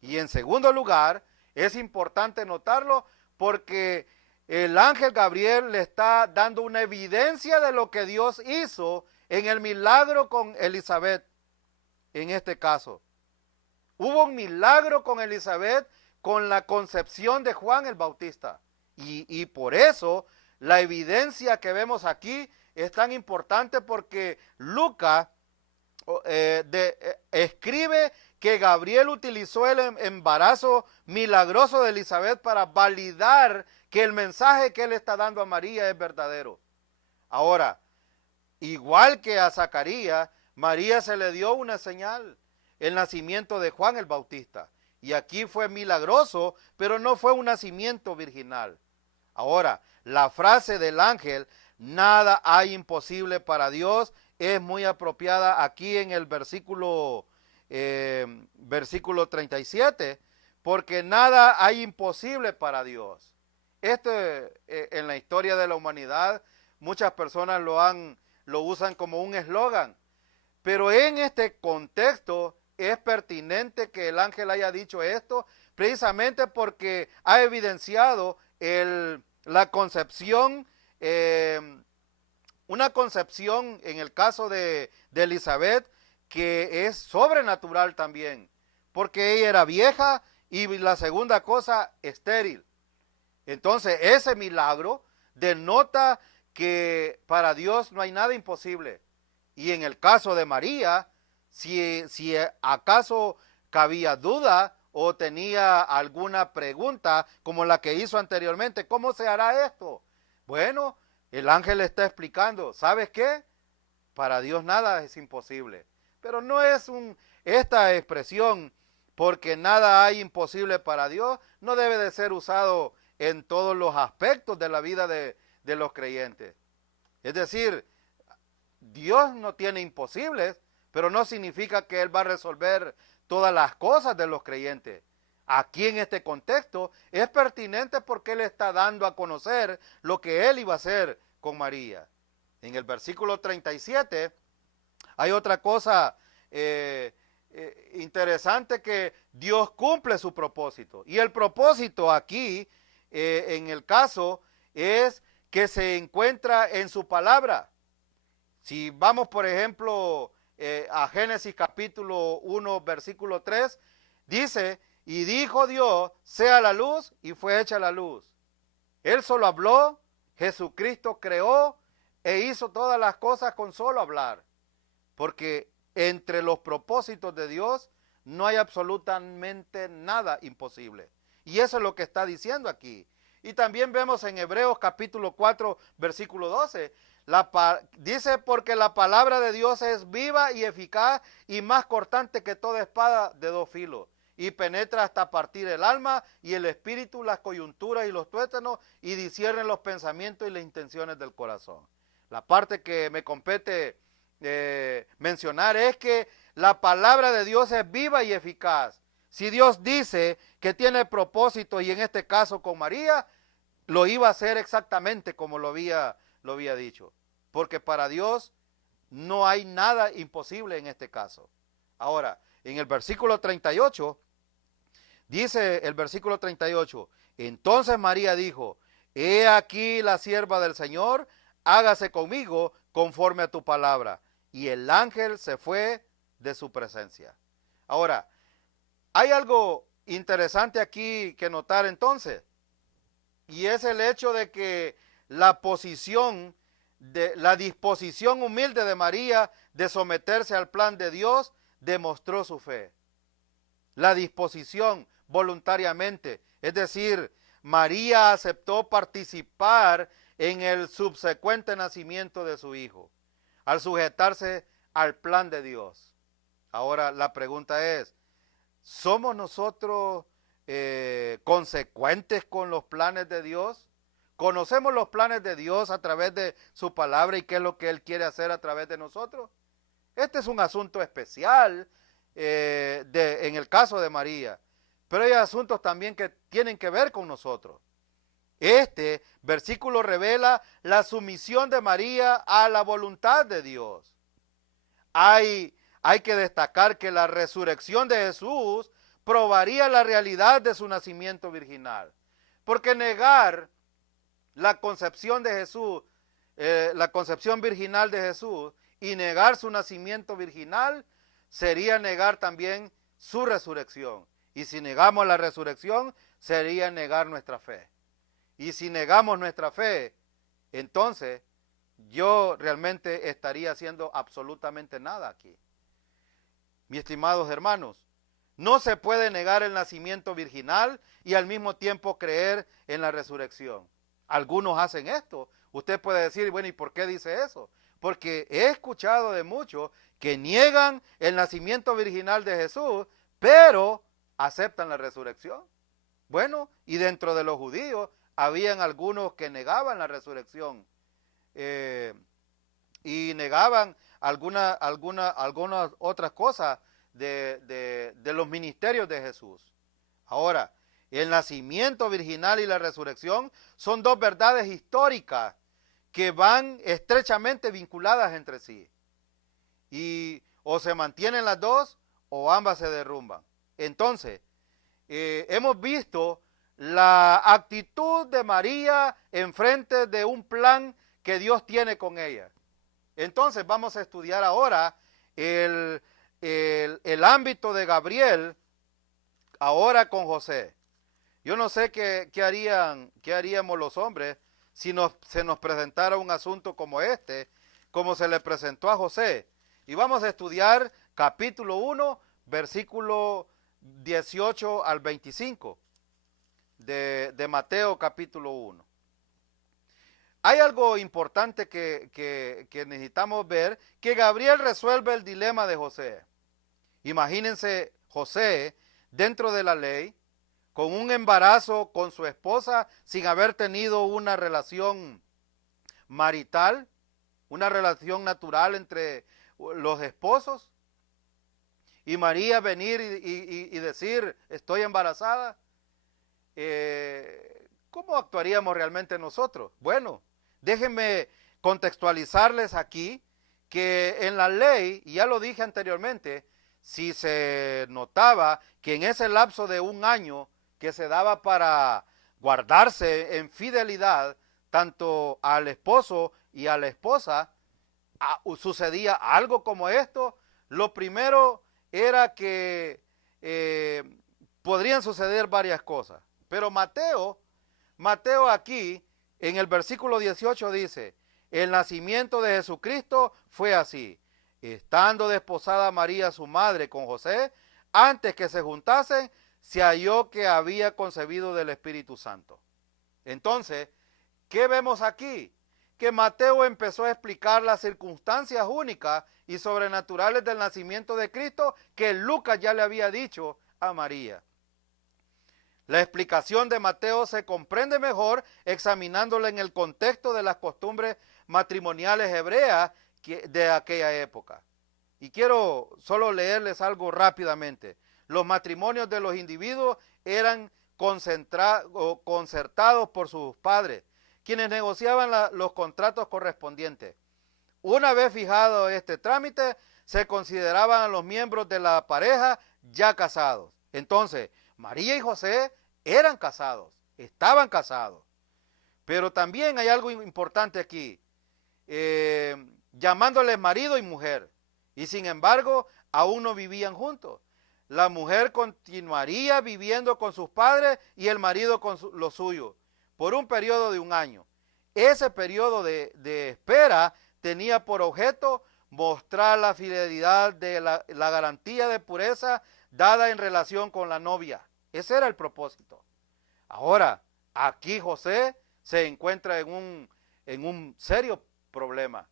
Y en segundo lugar, es importante notarlo porque el ángel Gabriel le está dando una evidencia de lo que Dios hizo en el milagro con Elizabeth. en este caso. Hubo un milagro con Elizabeth, con la concepción de Juan el Bautista. Y por eso la evidencia que vemos aquí es tan importante, porque Lucas escribe que Gabriel utilizó el embarazo milagroso de Elizabeth para validar que el mensaje que él está dando a María es verdadero. Ahora, igual que a Zacarías, María se le dio una señal, el nacimiento de Juan el Bautista. Y aquí fue milagroso, pero no fue un nacimiento virginal. Ahora, la frase del ángel, nada hay imposible para Dios, es muy apropiada aquí en el versículo 37, porque nada hay imposible para Dios. Esto en la historia de la humanidad, muchas personas lo usan como un eslogan, pero en este contexto es pertinente que el ángel haya dicho esto, precisamente porque ha evidenciado la concepción, una concepción en el caso de Elizabeth, que es sobrenatural también, porque ella era vieja y la segunda cosa, estéril. Entonces ese milagro denota que para Dios no hay nada imposible. Y en el caso de María, si acaso cabía duda o tenía alguna pregunta como la que hizo anteriormente, ¿cómo se hará esto? Bueno, el ángel está explicando, ¿sabes qué? Para Dios nada es imposible. Pero no es esta expresión, porque nada hay imposible para Dios, no debe de ser usado en todos los aspectos de la vida de los creyentes. Es decir, Dios no tiene imposibles, pero no significa que Él va a resolver todas las cosas de los creyentes. Aquí en este contexto es pertinente porque Él está dando a conocer lo que Él iba a hacer con María. En el versículo 37 hay otra cosa interesante, que Dios cumple su propósito. Y el propósito aquí, en el caso, es que se encuentra en su palabra. Si vamos, por ejemplo, a Génesis capítulo 1, versículo 3, dice, y dijo Dios, sea la luz, y fue hecha la luz. Él solo habló, Jesucristo creó e hizo todas las cosas con solo hablar. Porque entre los propósitos de Dios no hay absolutamente nada imposible. Y eso es lo que está diciendo aquí. Y también vemos en Hebreos capítulo 4, versículo 12, dice, porque la palabra de Dios es viva y eficaz y más cortante que toda espada de dos filos, y penetra hasta partir el alma y el espíritu, las coyunturas y los tuétanos, y discierne los pensamientos y las intenciones del corazón. La parte que me compete mencionar es que la palabra de Dios es viva y eficaz. Si Dios dice que tiene propósito, y en este caso con María, lo iba a hacer exactamente como lo había dicho, porque para Dios no hay nada imposible en este caso. Ahora, en el versículo 38, dice el versículo 38, entonces María dijo, he aquí la sierva del Señor, hágase conmigo conforme a tu palabra. Y el ángel se fue de su presencia. Ahora, hay algo interesante aquí que notar entonces, y es el hecho de que la disposición humilde de María de someterse al plan de Dios demostró su fe. La disposición voluntariamente, es decir, María aceptó participar en el subsecuente nacimiento de su hijo, al sujetarse al plan de Dios. Ahora la pregunta es, ¿somos nosotros consecuentes con los planes de Dios? ¿Conocemos los planes de Dios a través de su palabra y qué es lo que Él quiere hacer a través de nosotros? Este es un asunto especial en el caso de María, pero hay asuntos también que tienen que ver con nosotros. Este versículo revela la sumisión de María a la voluntad de Dios. Hay que destacar que la resurrección de Jesús probaría la realidad de su nacimiento virginal, porque negar la concepción de Jesús, la concepción virginal de Jesús, y negar su nacimiento virginal, sería negar también su resurrección. Y si negamos la resurrección, sería negar nuestra fe. Y si negamos nuestra fe, entonces yo realmente estaría haciendo absolutamente nada aquí. Mis estimados hermanos, no se puede negar el nacimiento virginal y al mismo tiempo creer en la resurrección. Algunos hacen esto. Usted puede decir, bueno, ¿y por qué dice eso? Porque he escuchado de muchos que niegan el nacimiento virginal de Jesús, pero aceptan la resurrección. Bueno, y dentro de los judíos habían algunos que negaban la resurrección y negaban algunas otras cosas de los ministerios de Jesús. Ahora, el nacimiento virginal y la resurrección son dos verdades históricas que van estrechamente vinculadas entre sí. Y o se mantienen las dos o ambas se derrumban. Entonces, hemos visto la actitud de María en frente de un plan que Dios tiene con ella. Entonces vamos a estudiar ahora el ámbito de Gabriel ahora con José. Yo no sé qué haríamos los hombres si se nos presentara un asunto como este, como se le presentó a José. Y vamos a estudiar capítulo 1, versículo 18 al 25 de Mateo capítulo 1. Hay algo importante que necesitamos ver, que Gabriel resuelve el dilema de José. Imagínense José dentro de la ley, con un embarazo con su esposa sin haber tenido una relación marital, una relación natural entre los esposos, y María venir y decir, estoy embarazada. ¿Cómo actuaríamos realmente nosotros? Bueno, déjenme contextualizarles aquí que en la ley, y ya lo dije anteriormente, si se notaba que en ese lapso de un año que se daba para guardarse en fidelidad tanto al esposo y a la esposa, sucedía algo como esto, lo primero era que podrían suceder varias cosas. Pero Mateo aquí en el versículo 18 dice, el nacimiento de Jesucristo fue así. Estando desposada María su madre con José, antes que se juntasen, se halló que había concebido del Espíritu Santo. Entonces, ¿qué vemos aquí? Que Mateo empezó a explicar las circunstancias únicas y sobrenaturales del nacimiento de Cristo que Lucas ya le había dicho a María. La explicación de Mateo se comprende mejor examinándola en el contexto de las costumbres matrimoniales hebreas de aquella época. Y quiero solo leerles algo rápidamente. Los matrimonios de los individuos eran concertados por sus padres, quienes negociaban los contratos correspondientes. Una vez fijado este trámite, se consideraban a los miembros de la pareja ya casados. Entonces, María y José eran casados, estaban casados. Pero también hay algo importante aquí, llamándoles marido y mujer. Y sin embargo, aún no vivían juntos. La mujer continuaría viviendo con sus padres y el marido con los suyos por un periodo de un año. Ese periodo de espera tenía por objeto mostrar la fidelidad de la garantía de pureza dada en relación con la novia. Ese era el propósito. Ahora, aquí José se encuentra en un serio problema.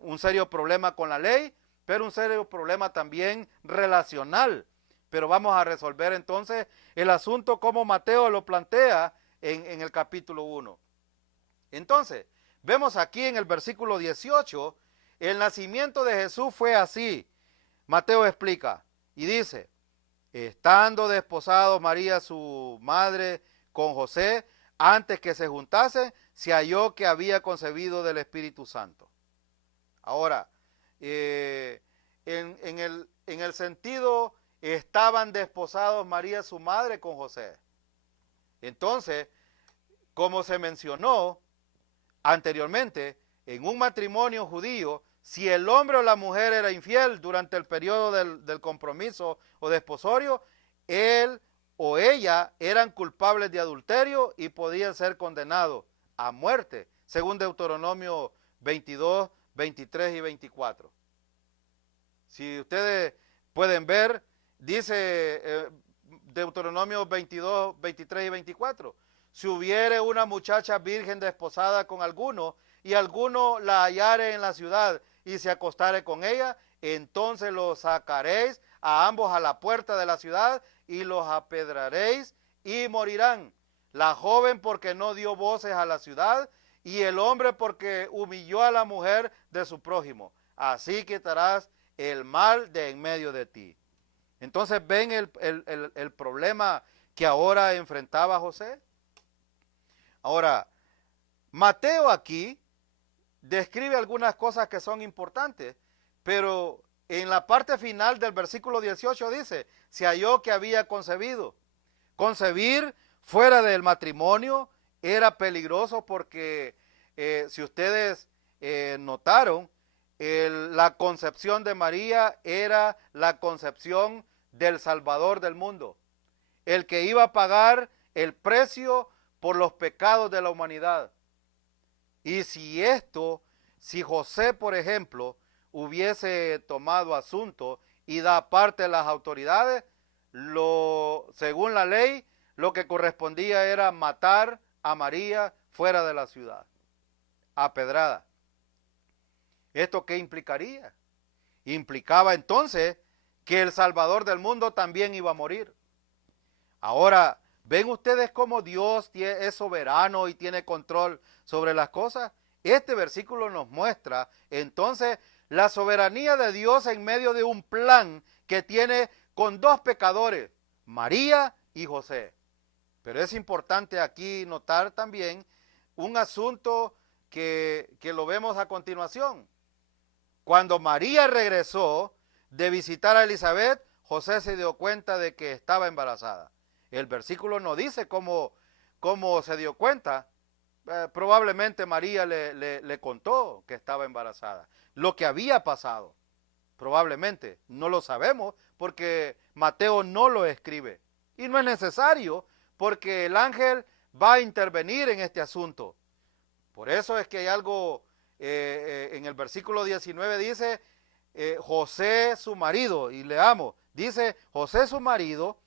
Un serio problema con la ley, pero un serio problema también relacional. Pero vamos a resolver entonces el asunto como Mateo lo plantea en el capítulo 1. Entonces, vemos aquí en el versículo 18, el nacimiento de Jesús fue así. Mateo explica y dice, estando desposados María su madre con José, antes que se juntasen, se halló que había concebido del Espíritu Santo. Ahora, en el sentido, estaban desposados María su madre con José. Entonces, como se mencionó anteriormente, en un matrimonio judío si el hombre o la mujer era infiel durante el periodo del compromiso o desposorio, él o ella eran culpables de adulterio y podían ser condenados a muerte, según Deuteronomio 22, 23 y 24. Si ustedes pueden ver, dice Deuteronomio 22, 23 y 24, si hubiere una muchacha virgen desposada con alguno, y alguno la hallare en la ciudad y se acostare con ella, entonces los sacaréis a ambos a la puerta de la ciudad y los apedraréis y morirán. La joven porque no dio voces a la ciudad y el hombre porque humilló a la mujer de su prójimo. Así quitarás el mal de en medio de ti. Entonces, ¿ven el problema que ahora enfrentaba José? Ahora, Mateo aquí describe algunas cosas que son importantes, pero en la parte final del versículo 18 dice, se halló que había concebido. Concebir fuera del matrimonio era peligroso porque si ustedes notaron, la concepción de María era la concepción del Salvador del mundo, el que iba a pagar el precio por los pecados de la humanidad. Y si José, por ejemplo, hubiese tomado asunto y da parte a las autoridades, según la ley, lo que correspondía era matar a María fuera de la ciudad, apedrada. ¿Esto qué implicaría? Implicaba entonces que el Salvador del mundo también iba a morir. Ahora, ¿ven ustedes cómo Dios es soberano y tiene control sobre las cosas? Este versículo nos muestra entonces la soberanía de Dios en medio de un plan que tiene con dos pecadores, María y José. Pero es importante aquí notar también un asunto que lo vemos a continuación. Cuando María regresó de visitar a Elizabeth, José se dio cuenta de que estaba embarazada. El versículo no dice cómo se dio cuenta. Probablemente María le contó que estaba embarazada. Lo que había pasado, probablemente, no lo sabemos porque Mateo no lo escribe. Y no es necesario porque el ángel va a intervenir en este asunto. Por eso es que hay algo, en el versículo 19 dice, José su marido, y leamos, dice, José su marido,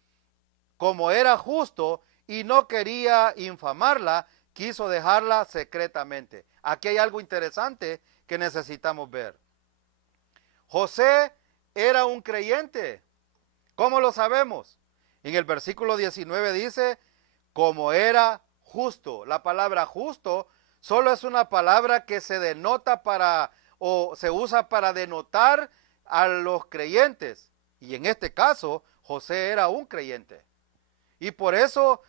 como era justo y no quería infamarla, quiso dejarla secretamente. Aquí hay algo interesante que necesitamos ver. José era un creyente. ¿Cómo lo sabemos? En el versículo 19 dice, como era justo. La palabra justo solo es una palabra que se denota o se usa para denotar a los creyentes. Y en este caso, José era un creyente. Y por eso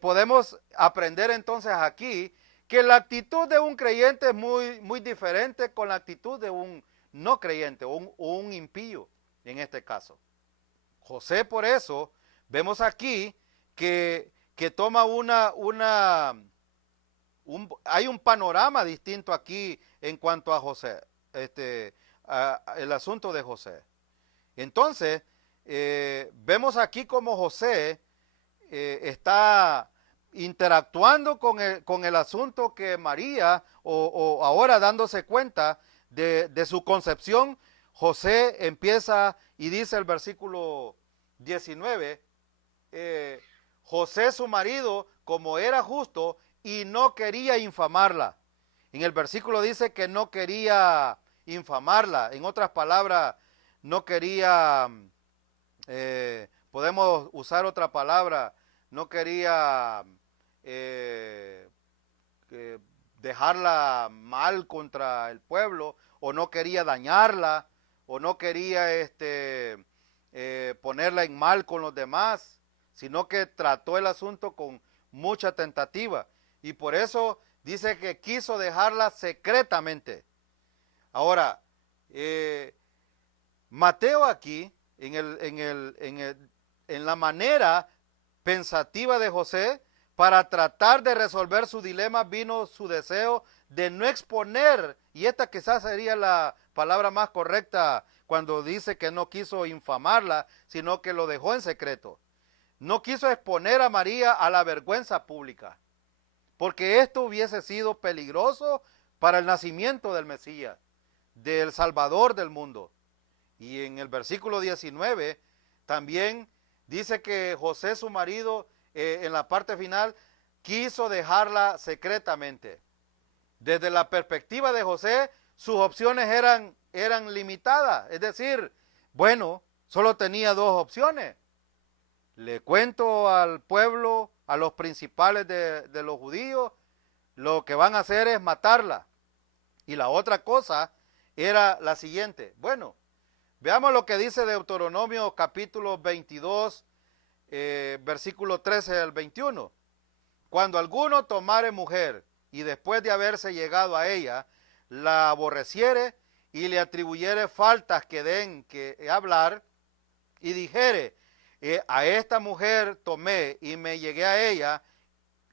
podemos aprender entonces aquí que la actitud de un creyente es muy, muy diferente con la actitud de un no creyente o un impío en este caso. José, por eso, vemos aquí que toma hay un panorama distinto aquí en cuanto a José, el asunto de José. Entonces, vemos aquí como José está interactuando con el asunto que María, o ahora dándose cuenta de su concepción, José empieza y dice el versículo 19, José su marido, como era justo y no quería infamarla. En el versículo dice que no quería infamarla, en otras palabras, no quería, podemos usar otra palabra, no quería dejarla mal contra el pueblo, o no quería dañarla, o no quería ponerla en mal con los demás, sino que trató el asunto con mucha tentativa. Y por eso dice que quiso dejarla secretamente. Ahora, Mateo aquí, en la manera pensativa de José, para tratar de resolver su dilema, vino su deseo de no exponer, y esta quizás sería la palabra más correcta cuando dice que no quiso infamarla, sino que lo dejó en secreto. No quiso exponer a María a la vergüenza pública, porque esto hubiese sido peligroso para el nacimiento del Mesías, del Salvador del mundo. Y en el versículo 19 también dice que José, su marido, en la parte final, quiso dejarla secretamente. Desde la perspectiva de José, sus opciones eran limitadas. Es decir, bueno, solo tenía dos opciones. Le cuento al pueblo, a los principales de los judíos, lo que van a hacer es matarla. Y la otra cosa era la siguiente. Bueno, veamos lo que dice Deuteronomio capítulo 22, versículo 13 al 21. Cuando alguno tomare mujer y después de haberse llegado a ella, la aborreciere y le atribuyere faltas que den que hablar, y dijere, a esta mujer tomé y me llegué a ella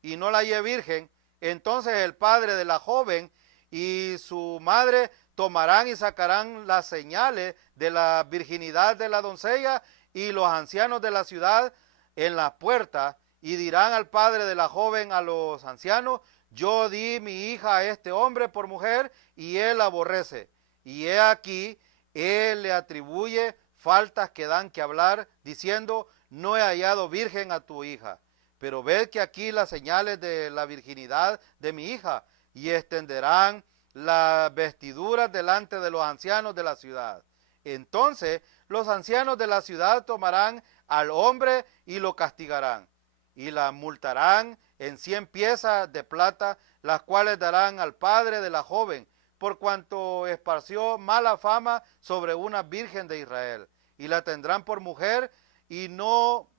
y no la hallé virgen, entonces el padre de la joven y su madre tomarán y sacarán las señales de la virginidad de la doncella y los ancianos de la ciudad en las puertas, y dirán al padre de la joven a los ancianos, yo di mi hija a este hombre por mujer y él la aborrece. Y he aquí, él le atribuye faltas que dan que hablar, diciendo, no he hallado virgen a tu hija. Pero ved que aquí las señales de la virginidad de mi hija, y extenderán las vestiduras delante de los ancianos de la ciudad. Entonces los ancianos de la ciudad tomarán al hombre y lo castigarán, y la multarán en 100 piezas de plata, las cuales darán al padre de la joven, por cuanto esparció mala fama sobre una virgen de Israel, y la tendrán por mujer, y no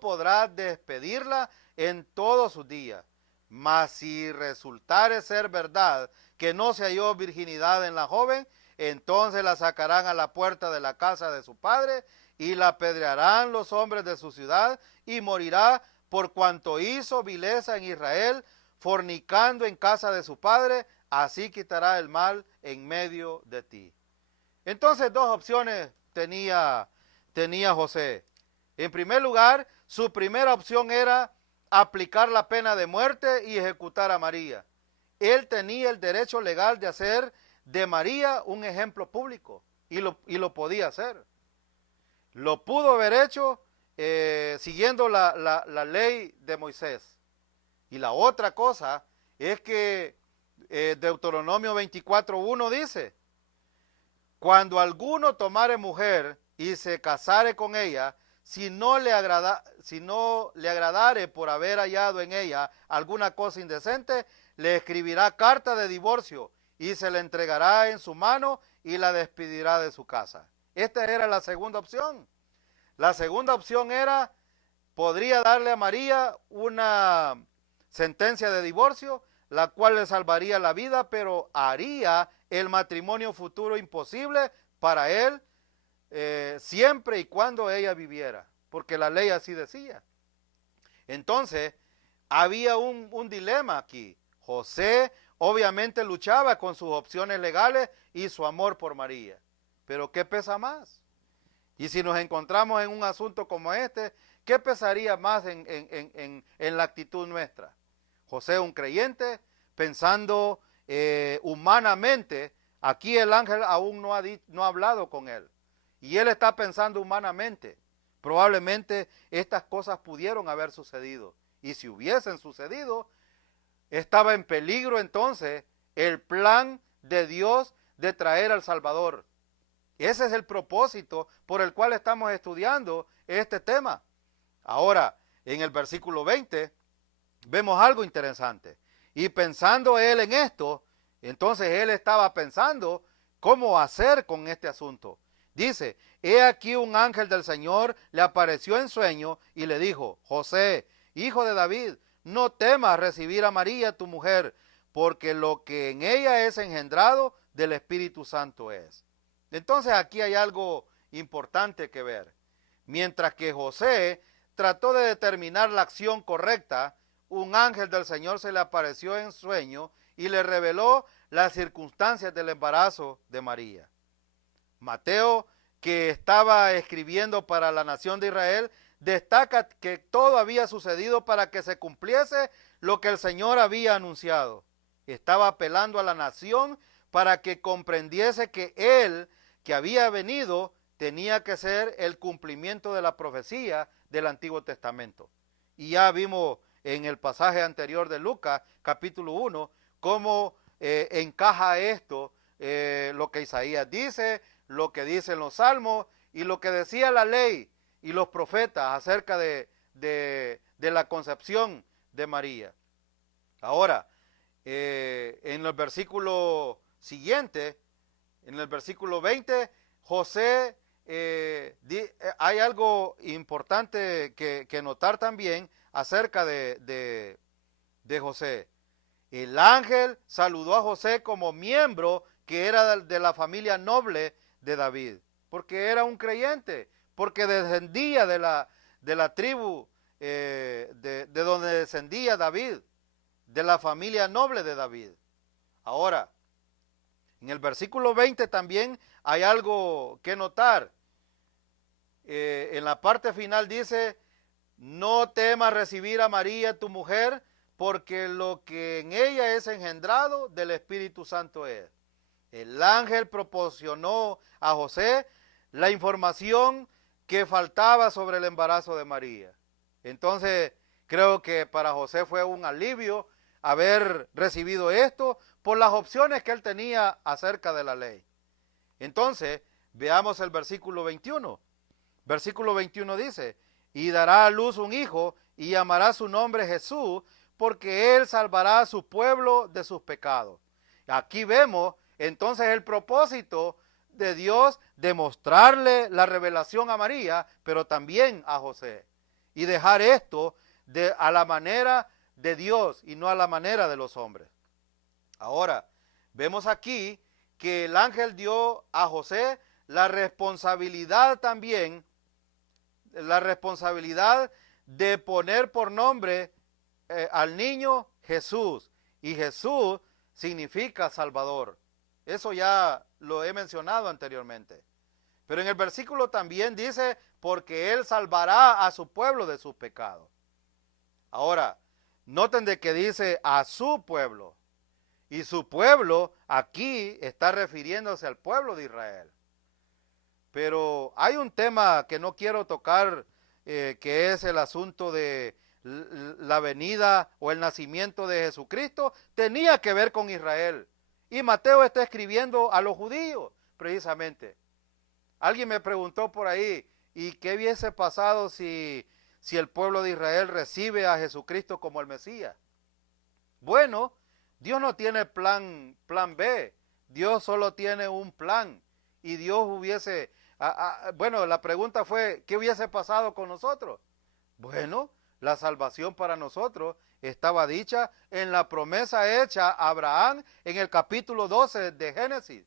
podrá despedirla en todos sus días. Mas si resultare ser verdad que no se halló virginidad en la joven, entonces la sacarán a la puerta de la casa de su padre, y la apedrearán los hombres de su ciudad, y morirá por cuanto hizo vileza en Israel, fornicando en casa de su padre, así quitará el mal en medio de ti. Entonces dos opciones tenía José. En primer lugar, su primera opción era aplicar la pena de muerte y ejecutar a María. Él tenía el derecho legal de hacer de María un ejemplo público, y lo podía hacer. Lo pudo haber hecho siguiendo la ley de Moisés. Y la otra cosa es que Deuteronomio 24:1 dice, cuando alguno tomare mujer y se casare con ella, si no le agradare por haber hallado en ella alguna cosa indecente, le escribirá carta de divorcio y se le entregará en su mano y la despedirá de su casa. Esta era la segunda opción. La segunda opción era, podría darle a María una sentencia de divorcio, la cual le salvaría la vida, pero haría el matrimonio futuro imposible para él, siempre y cuando ella viviera, porque la ley así decía. Entonces, había un dilema aquí. José obviamente luchaba con sus opciones legales y su amor por María. Pero ¿qué pesa más? Y si nos encontramos en un asunto como este, ¿qué pesaría más en la actitud nuestra? José, un creyente, pensando humanamente, aquí el ángel aún no ha hablado con él. Y él está pensando humanamente. Probablemente estas cosas pudieron haber sucedido. Y si hubiesen sucedido, estaba en peligro entonces el plan de Dios de traer al Salvador. Ese es el propósito por el cual estamos estudiando este tema. Ahora, en el versículo 20, vemos algo interesante. Y pensando él en esto, entonces él estaba pensando cómo hacer con este asunto. Dice, he aquí un ángel del Señor le apareció en sueño y le dijo, José, hijo de David, no temas recibir a María tu mujer, porque lo que en ella es engendrado del Espíritu Santo es. Entonces aquí hay algo importante que ver. Mientras que José trató de determinar la acción correcta, un ángel del Señor se le apareció en sueño y le reveló las circunstancias del embarazo de María. Mateo, que estaba escribiendo para la nación de Israel, destaca que todo había sucedido para que se cumpliese lo que el Señor había anunciado. Estaba apelando a la nación para que comprendiese que Él, que había venido, tenía que ser el cumplimiento de la profecía del Antiguo Testamento. Y ya vimos en el pasaje anterior de Lucas, capítulo 1, cómo encaja esto, lo que Isaías dice, lo que dicen los salmos y lo que decía la ley y los profetas acerca de la concepción de María. Ahora, en el versículo siguiente, en el versículo 20, José, hay algo importante que notar también acerca de José. El ángel saludó a José como miembro que era de la familia noble de David, porque era un creyente, porque descendía de la tribu de donde descendía David, de la familia noble de David. Ahora, en el versículo 20 también hay algo que notar. En la parte final dice, no temas recibir a María tu mujer, porque lo que en ella es engendrado del Espíritu Santo es. El ángel proporcionó a José la información que faltaba sobre el embarazo de María. Entonces, creo que para José fue un alivio haber recibido esto por las opciones que él tenía acerca de la ley. Entonces, veamos el versículo 21. Versículo 21 dice, y dará a luz un hijo y llamará su nombre Jesús, porque él salvará a su pueblo de sus pecados. Aquí vemos entonces el propósito de Dios de mostrarle la revelación a María, pero también a José, y dejar esto a la manera de Dios y no a la manera de los hombres. Ahora, vemos aquí que el ángel dio a José la responsabilidad también, la responsabilidad de poner por nombre al niño Jesús, y Jesús significa Salvador. Eso ya lo he mencionado anteriormente. Pero en el versículo también dice, porque Él salvará a su pueblo de sus pecados. Ahora, noten de que dice a su pueblo. Y su pueblo aquí está refiriéndose al pueblo de Israel. Pero hay un tema que no quiero tocar, que es el asunto de la venida o el nacimiento de Jesucristo. Tenía que ver con Israel. Y Mateo está escribiendo a los judíos, precisamente. Alguien me preguntó por ahí, ¿y qué hubiese pasado si el pueblo de Israel recibe a Jesucristo como el Mesías? Bueno, Dios no tiene plan B, Dios solo tiene un plan. Y Dios hubiese, bueno, la pregunta fue, ¿qué hubiese pasado con nosotros? Bueno, la salvación para nosotros estaba dicha en la promesa hecha a Abraham en el capítulo 12 de Génesis.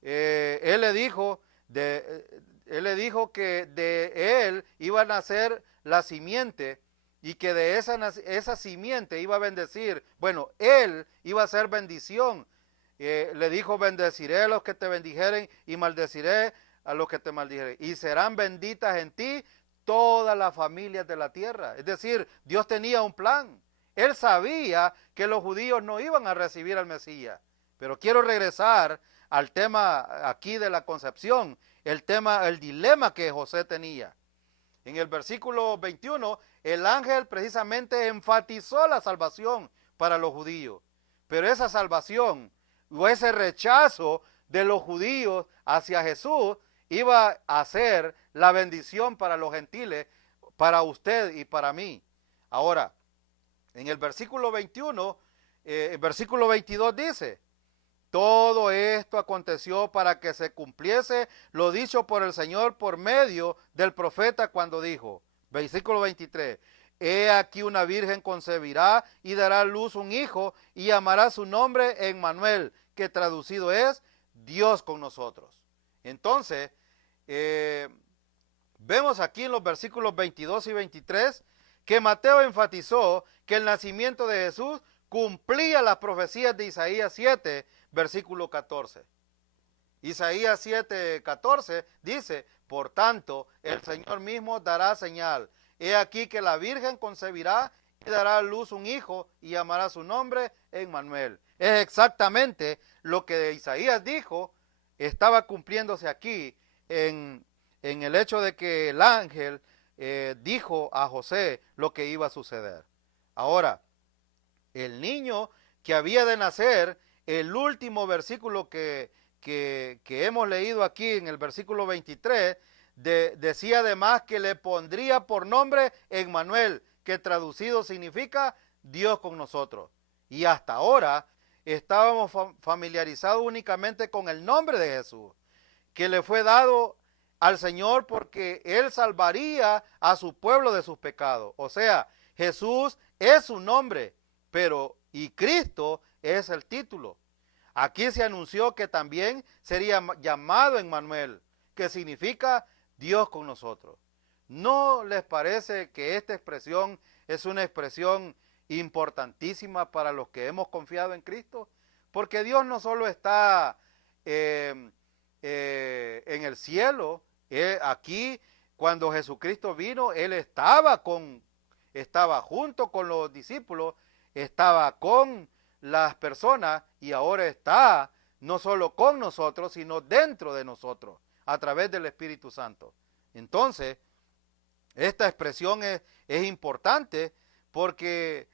Él le dijo que de él iba a nacer la simiente y que de esa simiente iba a bendecir. Bueno, él iba a ser bendición. Le dijo, bendeciré a los que te bendijeren y maldeciré a los que te maldijeren. Y serán benditas en ti todas las familias de la tierra. Es decir, Dios tenía un plan. Él sabía que los judíos no iban a recibir al Mesías. Pero quiero regresar al tema aquí de la concepción, el dilema que José tenía. En el versículo 21, el ángel precisamente enfatizó la salvación para los judíos. Pero esa salvación o ese rechazo de los judíos hacia Jesús iba a ser la bendición para los gentiles, para usted y para mí. Ahora, en el versículo 21, el versículo 22 dice, todo esto aconteció para que se cumpliese lo dicho por el Señor por medio del profeta cuando dijo, versículo 23, he aquí una virgen concebirá y dará a luz un hijo y llamará su nombre Emmanuel, que traducido es Dios con nosotros. Entonces, vemos aquí en los versículos 22 y 23 que Mateo enfatizó que el nacimiento de Jesús cumplía las profecías de Isaías 7, versículo 14. Isaías 7, 14 dice, por tanto, el Señor mismo dará señal. He aquí que la Virgen concebirá y dará a luz un hijo y llamará su nombre Emmanuel. Es exactamente lo que Isaías dijo, estaba cumpliéndose aquí en el hecho de que el ángel dijo a José lo que iba a suceder. Ahora, el niño que había de nacer, el último versículo que hemos leído aquí en el versículo 23, decía además que le pondría por nombre Emmanuel, que traducido significa Dios con nosotros. Y hasta ahora estábamos familiarizados únicamente con el nombre de Jesús, que le fue dado al Señor porque Él salvaría a su pueblo de sus pecados. O sea, Jesús es su nombre, y Cristo es el título. Aquí se anunció que también sería llamado Emmanuel, que significa Dios con nosotros. ¿No les parece que esta expresión es una expresión importantísima para los que hemos confiado en Cristo? Porque Dios no solo está en el cielo, aquí cuando Jesucristo vino, Él estaba junto con los discípulos, estaba con las personas y ahora está no solo con nosotros, sino dentro de nosotros, a través del Espíritu Santo. Entonces, esta expresión es importante porque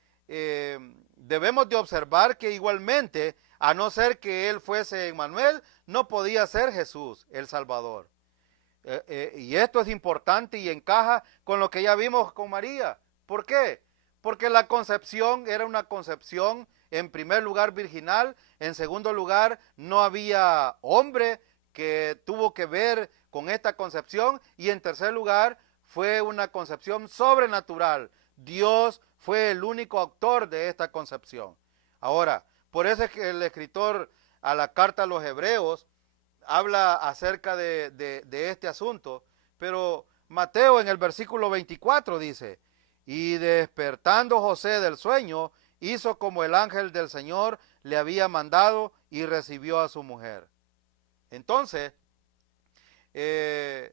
debemos de observar que igualmente, a no ser que Él fuese Emmanuel, no podía ser Jesús, el Salvador. Y esto es importante y encaja con lo que ya vimos con María. ¿Por qué? Porque la concepción era una concepción, en primer lugar, virginal. En segundo lugar, no había hombre que tuvo que ver con esta concepción. Y en tercer lugar, fue una concepción sobrenatural. Dios fue el único autor de esta concepción. Ahora, por eso es que el escritor a la carta a los Hebreos habla acerca de este asunto. Pero Mateo en el versículo 24 dice, y despertando José del sueño, hizo como el ángel del Señor le había mandado y recibió a su mujer. Entonces, el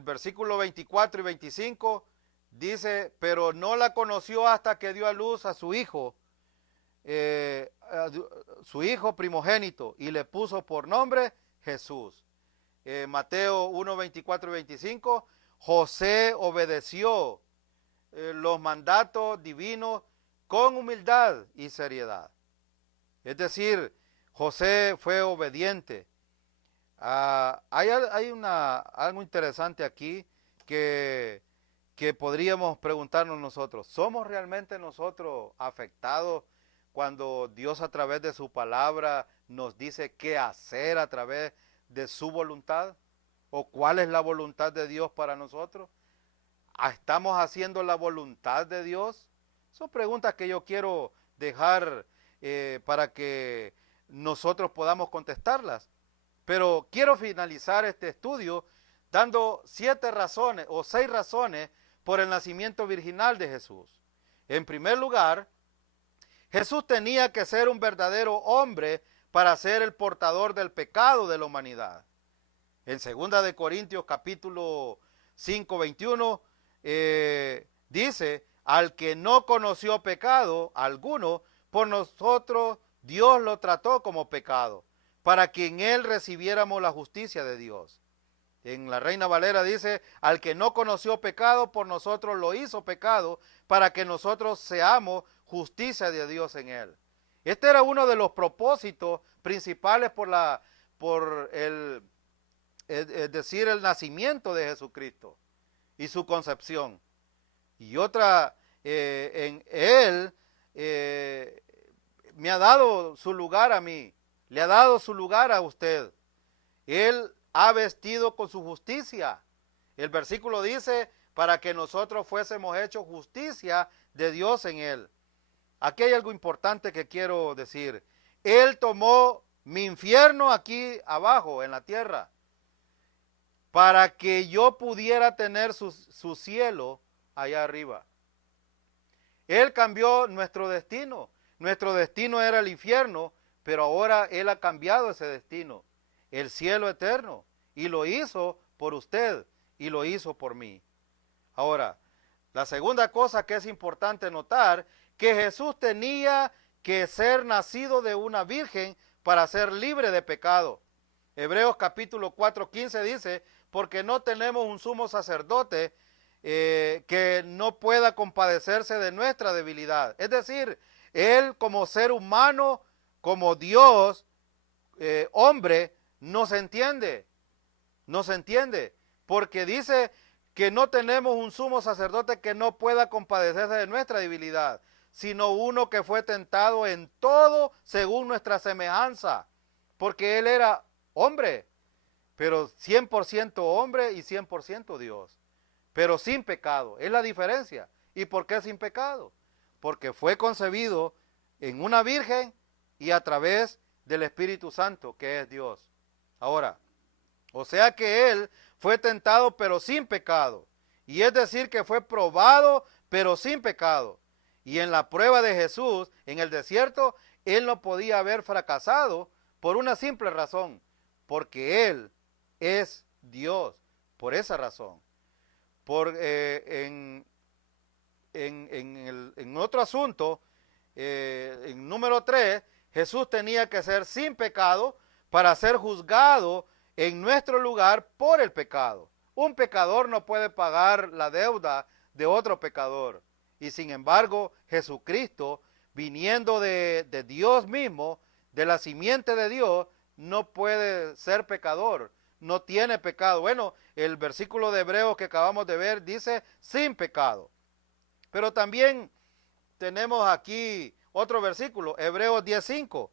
versículo 24 y 25 dice, pero no la conoció hasta que dio a luz a su hijo primogénito, y le puso por nombre Jesús. Mateo 1, 24 y 25, José obedeció los mandatos divinos con humildad y seriedad. Es decir, José fue obediente. Hay algo interesante aquí que podríamos preguntarnos nosotros. ¿Somos realmente nosotros afectados cuando Dios a través de su palabra nos dice qué hacer a través de su voluntad? ¿O cuál es la voluntad de Dios para nosotros? ¿Estamos haciendo la voluntad de Dios? Son preguntas que yo quiero dejar para que nosotros podamos contestarlas. Pero quiero finalizar este estudio dando 7 razones o 6 razones por el nacimiento virginal de Jesús. En primer lugar, Jesús tenía que ser un verdadero hombre para ser el portador del pecado de la humanidad. En 2 de Corintios capítulo 5, 21, dice, al que no conoció pecado alguno, por nosotros Dios lo trató como pecado, para que en él recibiéramos la justicia de Dios. En la Reina Valera dice, al que no conoció pecado, por nosotros lo hizo pecado, para que nosotros seamos justicia de Dios en él. Este era uno de los propósitos principales por el nacimiento de Jesucristo y su concepción. Y otra, en él me ha dado su lugar a mí, le ha dado su lugar a usted. Él ha vestido con su justicia. El versículo dice, para que nosotros fuésemos hechos justicia de Dios en él. Aquí hay algo importante que quiero decir. Él tomó mi infierno aquí abajo en la tierra, para que yo pudiera tener su cielo allá arriba. Él cambió nuestro destino. nuestro destino era el infierno, pero ahora Él ha cambiado ese destino, el cielo eterno, y lo hizo por usted y lo hizo por mí. Ahora, la segunda cosa que es importante notar, que Jesús tenía que ser nacido de una virgen para ser libre de pecado. Hebreos capítulo 4:15 dice, porque no tenemos un sumo sacerdote que no pueda compadecerse de nuestra debilidad. Es decir, Él como ser humano, como Dios, hombre, no se entiende, porque dice que no tenemos un sumo sacerdote que no pueda compadecerse de nuestra debilidad, sino uno que fue tentado en todo según nuestra semejanza, porque Él era hombre, pero 100% hombre y 100% Dios, pero sin pecado. Es la diferencia. ¿Y por qué sin pecado? Porque fue concebido en una virgen y a través del Espíritu Santo, que es Dios. Ahora, o sea que Él fue tentado pero sin pecado. Y es decir que fue probado pero sin pecado. Y en la prueba de Jesús, en el desierto, Él no podía haber fracasado por una simple razón. Porque Él es Dios. Por esa razón. En otro asunto, en número 3, Jesús tenía que ser sin pecado para ser juzgado en nuestro lugar por el pecado. Un pecador no puede pagar la deuda de otro pecador. Y sin embargo, Jesucristo, viniendo de Dios mismo, de la simiente de Dios, no puede ser pecador, no tiene pecado. Bueno, el versículo de Hebreos que acabamos de ver dice sin pecado. Pero también tenemos aquí otro versículo, Hebreos 10:5,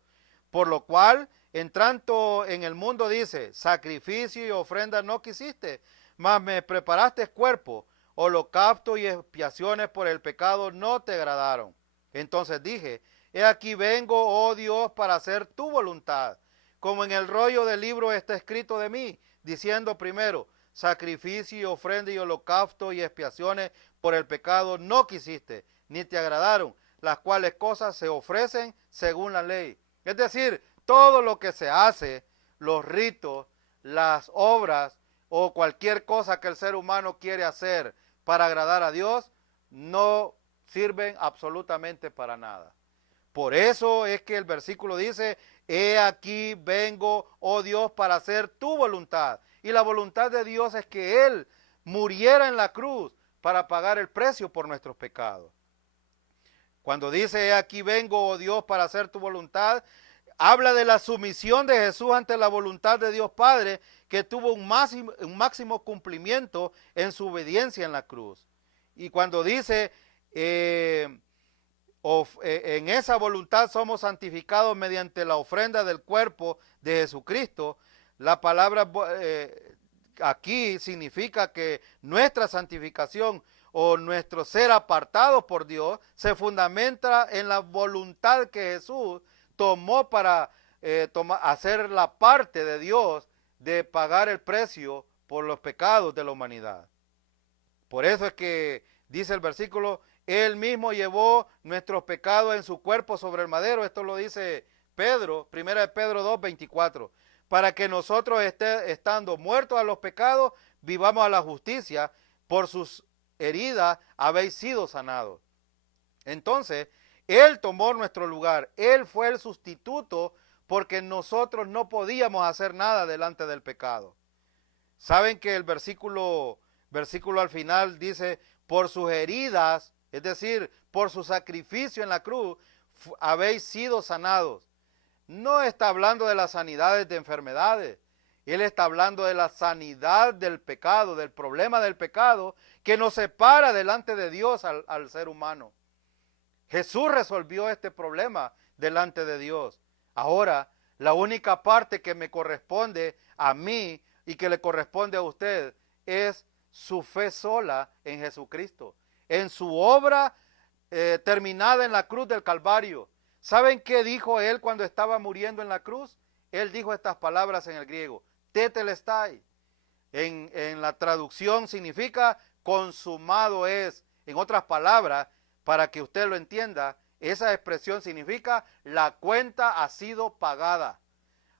por lo cual, entrando en el mundo dice, sacrificio y ofrenda no quisiste, mas me preparaste cuerpo, holocausto y expiaciones por el pecado no te agradaron. Entonces dije, he aquí vengo, oh Dios, para hacer tu voluntad. Como en el rollo del libro está escrito de mí, diciendo primero, sacrificio y ofrenda y holocausto y expiaciones por el pecado no quisiste, ni te agradaron, las cuales cosas se ofrecen según la ley. Es decir, todo lo que se hace, los ritos, las obras o cualquier cosa que el ser humano quiere hacer para agradar a Dios, no sirven absolutamente para nada. Por eso es que el versículo dice, he aquí vengo, oh Dios, para hacer tu voluntad. Y la voluntad de Dios es que Él muriera en la cruz para pagar el precio por nuestros pecados. Cuando dice, he aquí vengo, oh Dios, para hacer tu voluntad, habla de la sumisión de Jesús ante la voluntad de Dios Padre, que tuvo un máximo cumplimiento en su obediencia en la cruz. Y cuando dice, en esa voluntad somos santificados mediante la ofrenda del cuerpo de Jesucristo, la palabra aquí significa que nuestra santificación o nuestro ser apartado por Dios se fundamenta en la voluntad que Jesús tomó para hacer la parte de Dios de pagar el precio por los pecados de la humanidad. Por eso es que dice el versículo, Él mismo llevó nuestros pecados en su cuerpo sobre el madero. Esto lo dice Pedro, 1 Pedro 2:24, para que nosotros estando muertos a los pecados, vivamos a la justicia, por sus heridas habéis sido sanados. Entonces, Él tomó nuestro lugar, Él fue el sustituto, porque nosotros no podíamos hacer nada delante del pecado. Saben que el versículo al final dice, por sus heridas, es decir, por su sacrificio en la cruz, habéis sido sanados. No está hablando de las sanidades de enfermedades, Él está hablando de la sanidad del pecado, del problema del pecado, que nos separa delante de Dios al ser humano. Jesús resolvió este problema delante de Dios. Ahora, la única parte que me corresponde a mí y que le corresponde a usted es su fe sola en Jesucristo, en su obra terminada en la cruz del Calvario. ¿Saben qué dijo Él cuando estaba muriendo en la cruz? Él dijo estas palabras en el griego, tetelestai. En la traducción significa consumado es. En otras palabras, para que usted lo entienda, Esa expresión significa la cuenta ha sido pagada.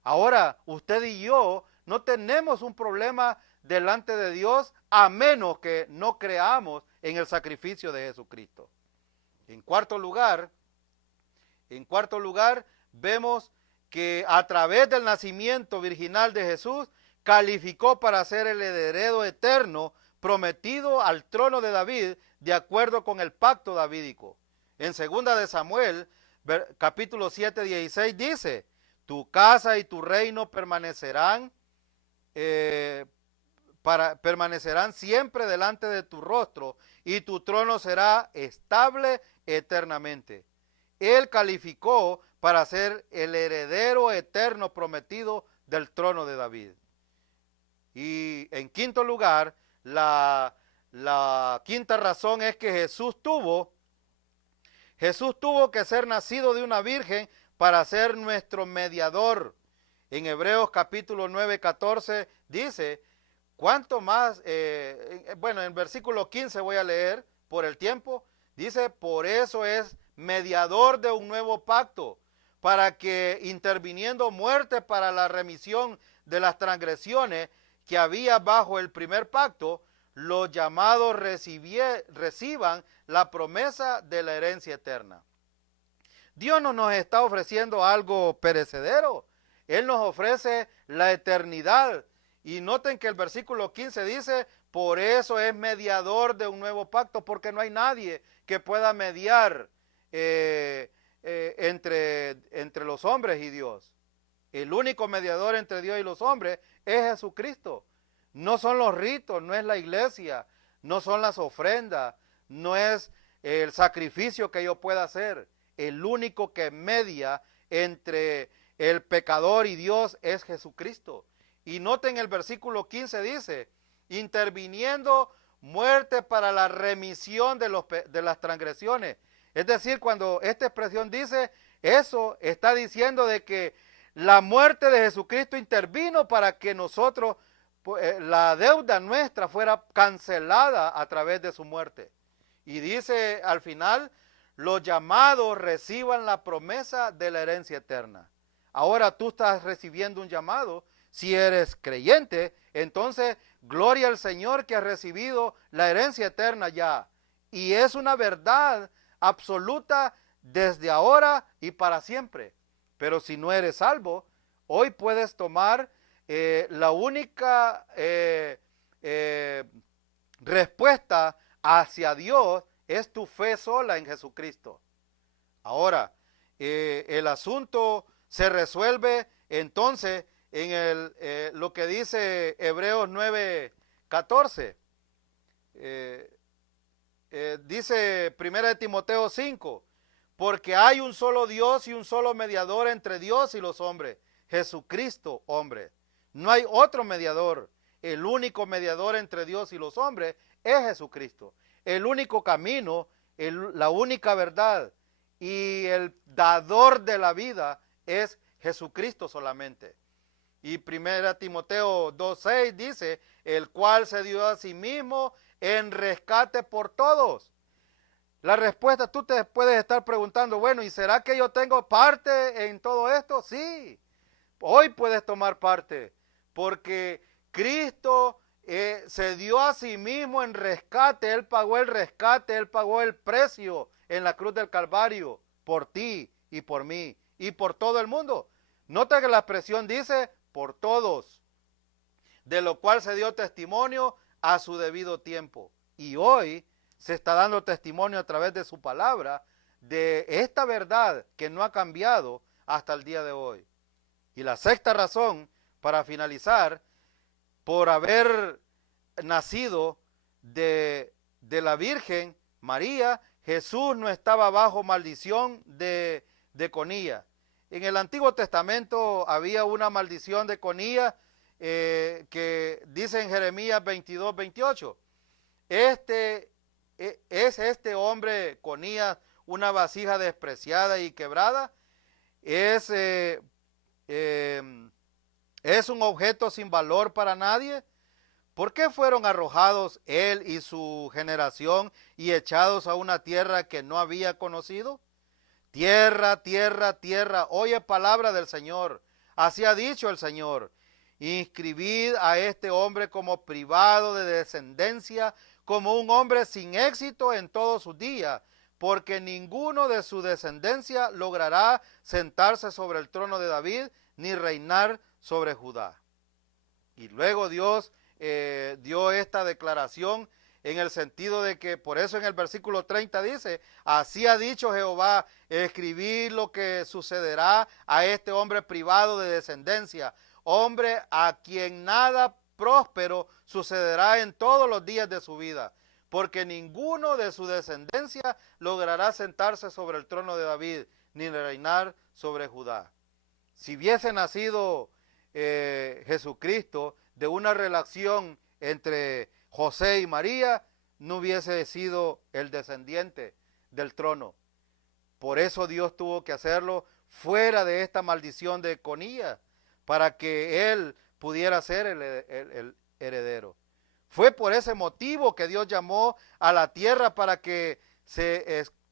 Ahora, usted y yo no tenemos un problema delante de Dios a menos que no creamos en el sacrificio de Jesucristo. En cuarto lugar, vemos que a través del nacimiento virginal de Jesús calificó para ser el heredero eterno prometido al trono de David de acuerdo con el pacto davídico. En 2 de Samuel, capítulo 7, 16 dice: tu casa y tu reino permanecerán siempre delante de tu rostro, y tu trono será estable eternamente. Él calificó para ser el heredero eterno prometido del trono de David. Y en quinto lugar, la quinta razón es que Jesús tuvo que ser nacido de una virgen para ser nuestro mediador. En Hebreos capítulo 9, 14 dice, ¿cuánto más? En el versículo 15 voy a leer por el tiempo. Dice, por eso es mediador de un nuevo pacto, para que interviniendo muerte para la remisión de las transgresiones que había bajo el primer pacto, los llamados reciban la promesa de la herencia eterna. Dios no nos está ofreciendo algo perecedero. Él nos ofrece la eternidad. Y noten que el versículo 15 dice, por eso es mediador de un nuevo pacto, porque no hay nadie que pueda mediar entre los hombres y Dios. El único mediador entre Dios y los hombres es Jesucristo. No son los ritos, no es la iglesia, no son las ofrendas, no es el sacrificio que yo pueda hacer. El único que media entre el pecador y Dios es Jesucristo. Y noten el versículo 15 dice, interviniendo muerte para la remisión de las transgresiones. Es decir, cuando esta expresión dice eso, está diciendo de que la muerte de Jesucristo intervino para que nosotros, la deuda nuestra fuera cancelada a través de su muerte. Y dice al final, los llamados reciban la promesa de la herencia eterna. Ahora tú estás recibiendo un llamado. Si eres creyente, entonces gloria al Señor que has recibido la herencia eterna ya. Y es una verdad absoluta desde ahora y para siempre. Pero si no eres salvo, hoy puedes tomar la única respuesta hacia Dios es tu fe sola en Jesucristo. Ahora, el asunto se resuelve entonces en lo que dice Hebreos 9, 14. Dice 1 Timoteo 5, porque hay un solo Dios y un solo mediador entre Dios y los hombres, Jesucristo, hombre. No hay otro mediador. El único mediador entre Dios y los hombres es Jesucristo. El único camino, la única verdad y el dador de la vida es Jesucristo solamente. Y 1 Timoteo 2:6 dice, el cual se dio a sí mismo en rescate por todos. La respuesta, tú te puedes estar preguntando, bueno, ¿y será que yo tengo parte en todo esto? Sí, hoy puedes tomar parte, porque Cristo se dio a sí mismo en rescate. Él pagó el rescate, Él pagó el precio en la cruz del Calvario por ti y por mí y por todo el mundo. Nota que la expresión dice por todos, de lo cual se dio testimonio a su debido tiempo. Y hoy se está dando testimonio a través de su palabra de esta verdad que no ha cambiado hasta el día de hoy. Y la sexta razón, para finalizar, por haber nacido de la Virgen María, Jesús no estaba bajo maldición de Conía. En el Antiguo Testamento había una maldición de Conía que dice en Jeremías 22, 28. Es este hombre Conías una vasija despreciada y quebrada. Es un objeto sin valor para nadie. ¿Por qué fueron arrojados él y su generación y echados a una tierra que no había conocido? Tierra, tierra, tierra, oye palabra del Señor. Así ha dicho el Señor. Inscribid a este hombre como privado de descendencia, como un hombre sin éxito en todos sus días, porque ninguno de su descendencia logrará sentarse sobre el trono de David, ni reinar sobre Judá. Y luego Dios dio esta declaración en el sentido de que, por eso en el versículo 30 dice, así ha dicho Jehová, escribid lo que sucederá a este hombre privado de descendencia, hombre a quien nada próspero sucederá en todos los días de su vida, porque ninguno de su descendencia logrará sentarse sobre el trono de David, ni reinar sobre Judá. Si hubiese nacido Jesucristo de una relación entre José y María, no hubiese sido el descendiente del trono. Por eso Dios tuvo que hacerlo fuera de esta maldición de Conías, para que él pudiera ser el heredero. Fue por ese motivo que Dios llamó a la tierra para que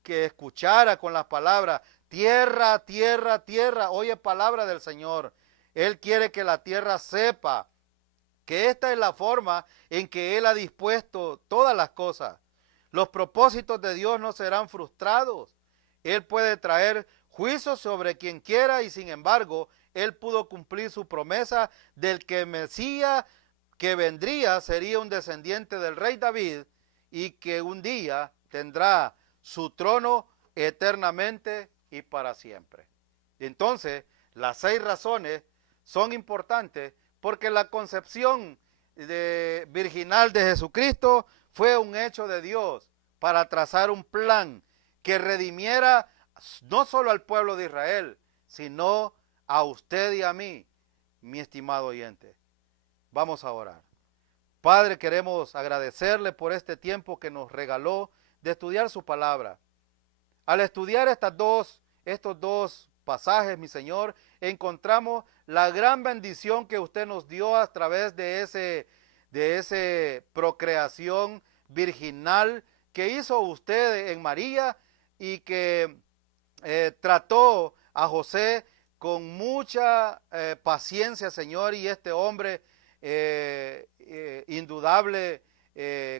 que escuchara con las palabras, tierra, tierra, tierra, oye palabra del Señor. Él quiere que la tierra sepa que esta es la forma en que Él ha dispuesto todas las cosas. Los propósitos de Dios no serán frustrados. Él puede traer juicio sobre quien quiera y sin embargo, Él pudo cumplir su promesa del que el Mesías que vendría sería un descendiente del rey David y que un día tendrá su trono eternamente y para siempre. Entonces, las 6 razones son importantes porque la concepción virginal de Jesucristo fue un hecho de Dios para trazar un plan que redimiera no solo al pueblo de Israel, sino a usted y a mí, mi estimado oyente. Vamos a orar. Padre, queremos agradecerle por este tiempo que nos regaló de estudiar su palabra. Al estudiar estos dos pasajes, mi Señor, encontramos la gran bendición que usted nos dio a través de ese procreación virginal que hizo usted en María y que trató a José con mucha paciencia, Señor, y este hombre indudable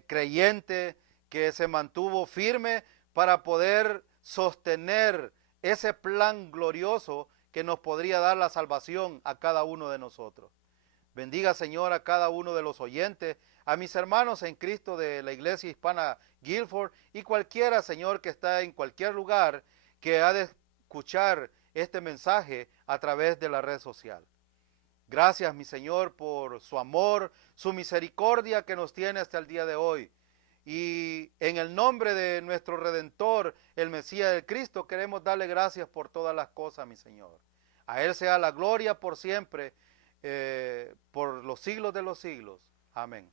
creyente que se mantuvo firme para poder sostener ese plan glorioso que nos podría dar la salvación a cada uno de nosotros. Bendiga, Señor, a cada uno de los oyentes, a mis hermanos en Cristo de la Iglesia Hispana Guilford y cualquiera, Señor, que está en cualquier lugar que ha de escuchar este mensaje a través de la red social. Gracias, mi Señor, por su amor, su misericordia que nos tiene hasta el día de hoy. Y en el nombre de nuestro Redentor, el Mesías del Cristo, queremos darle gracias por todas las cosas, mi Señor. A Él sea la gloria por siempre, por los siglos de los siglos. Amén.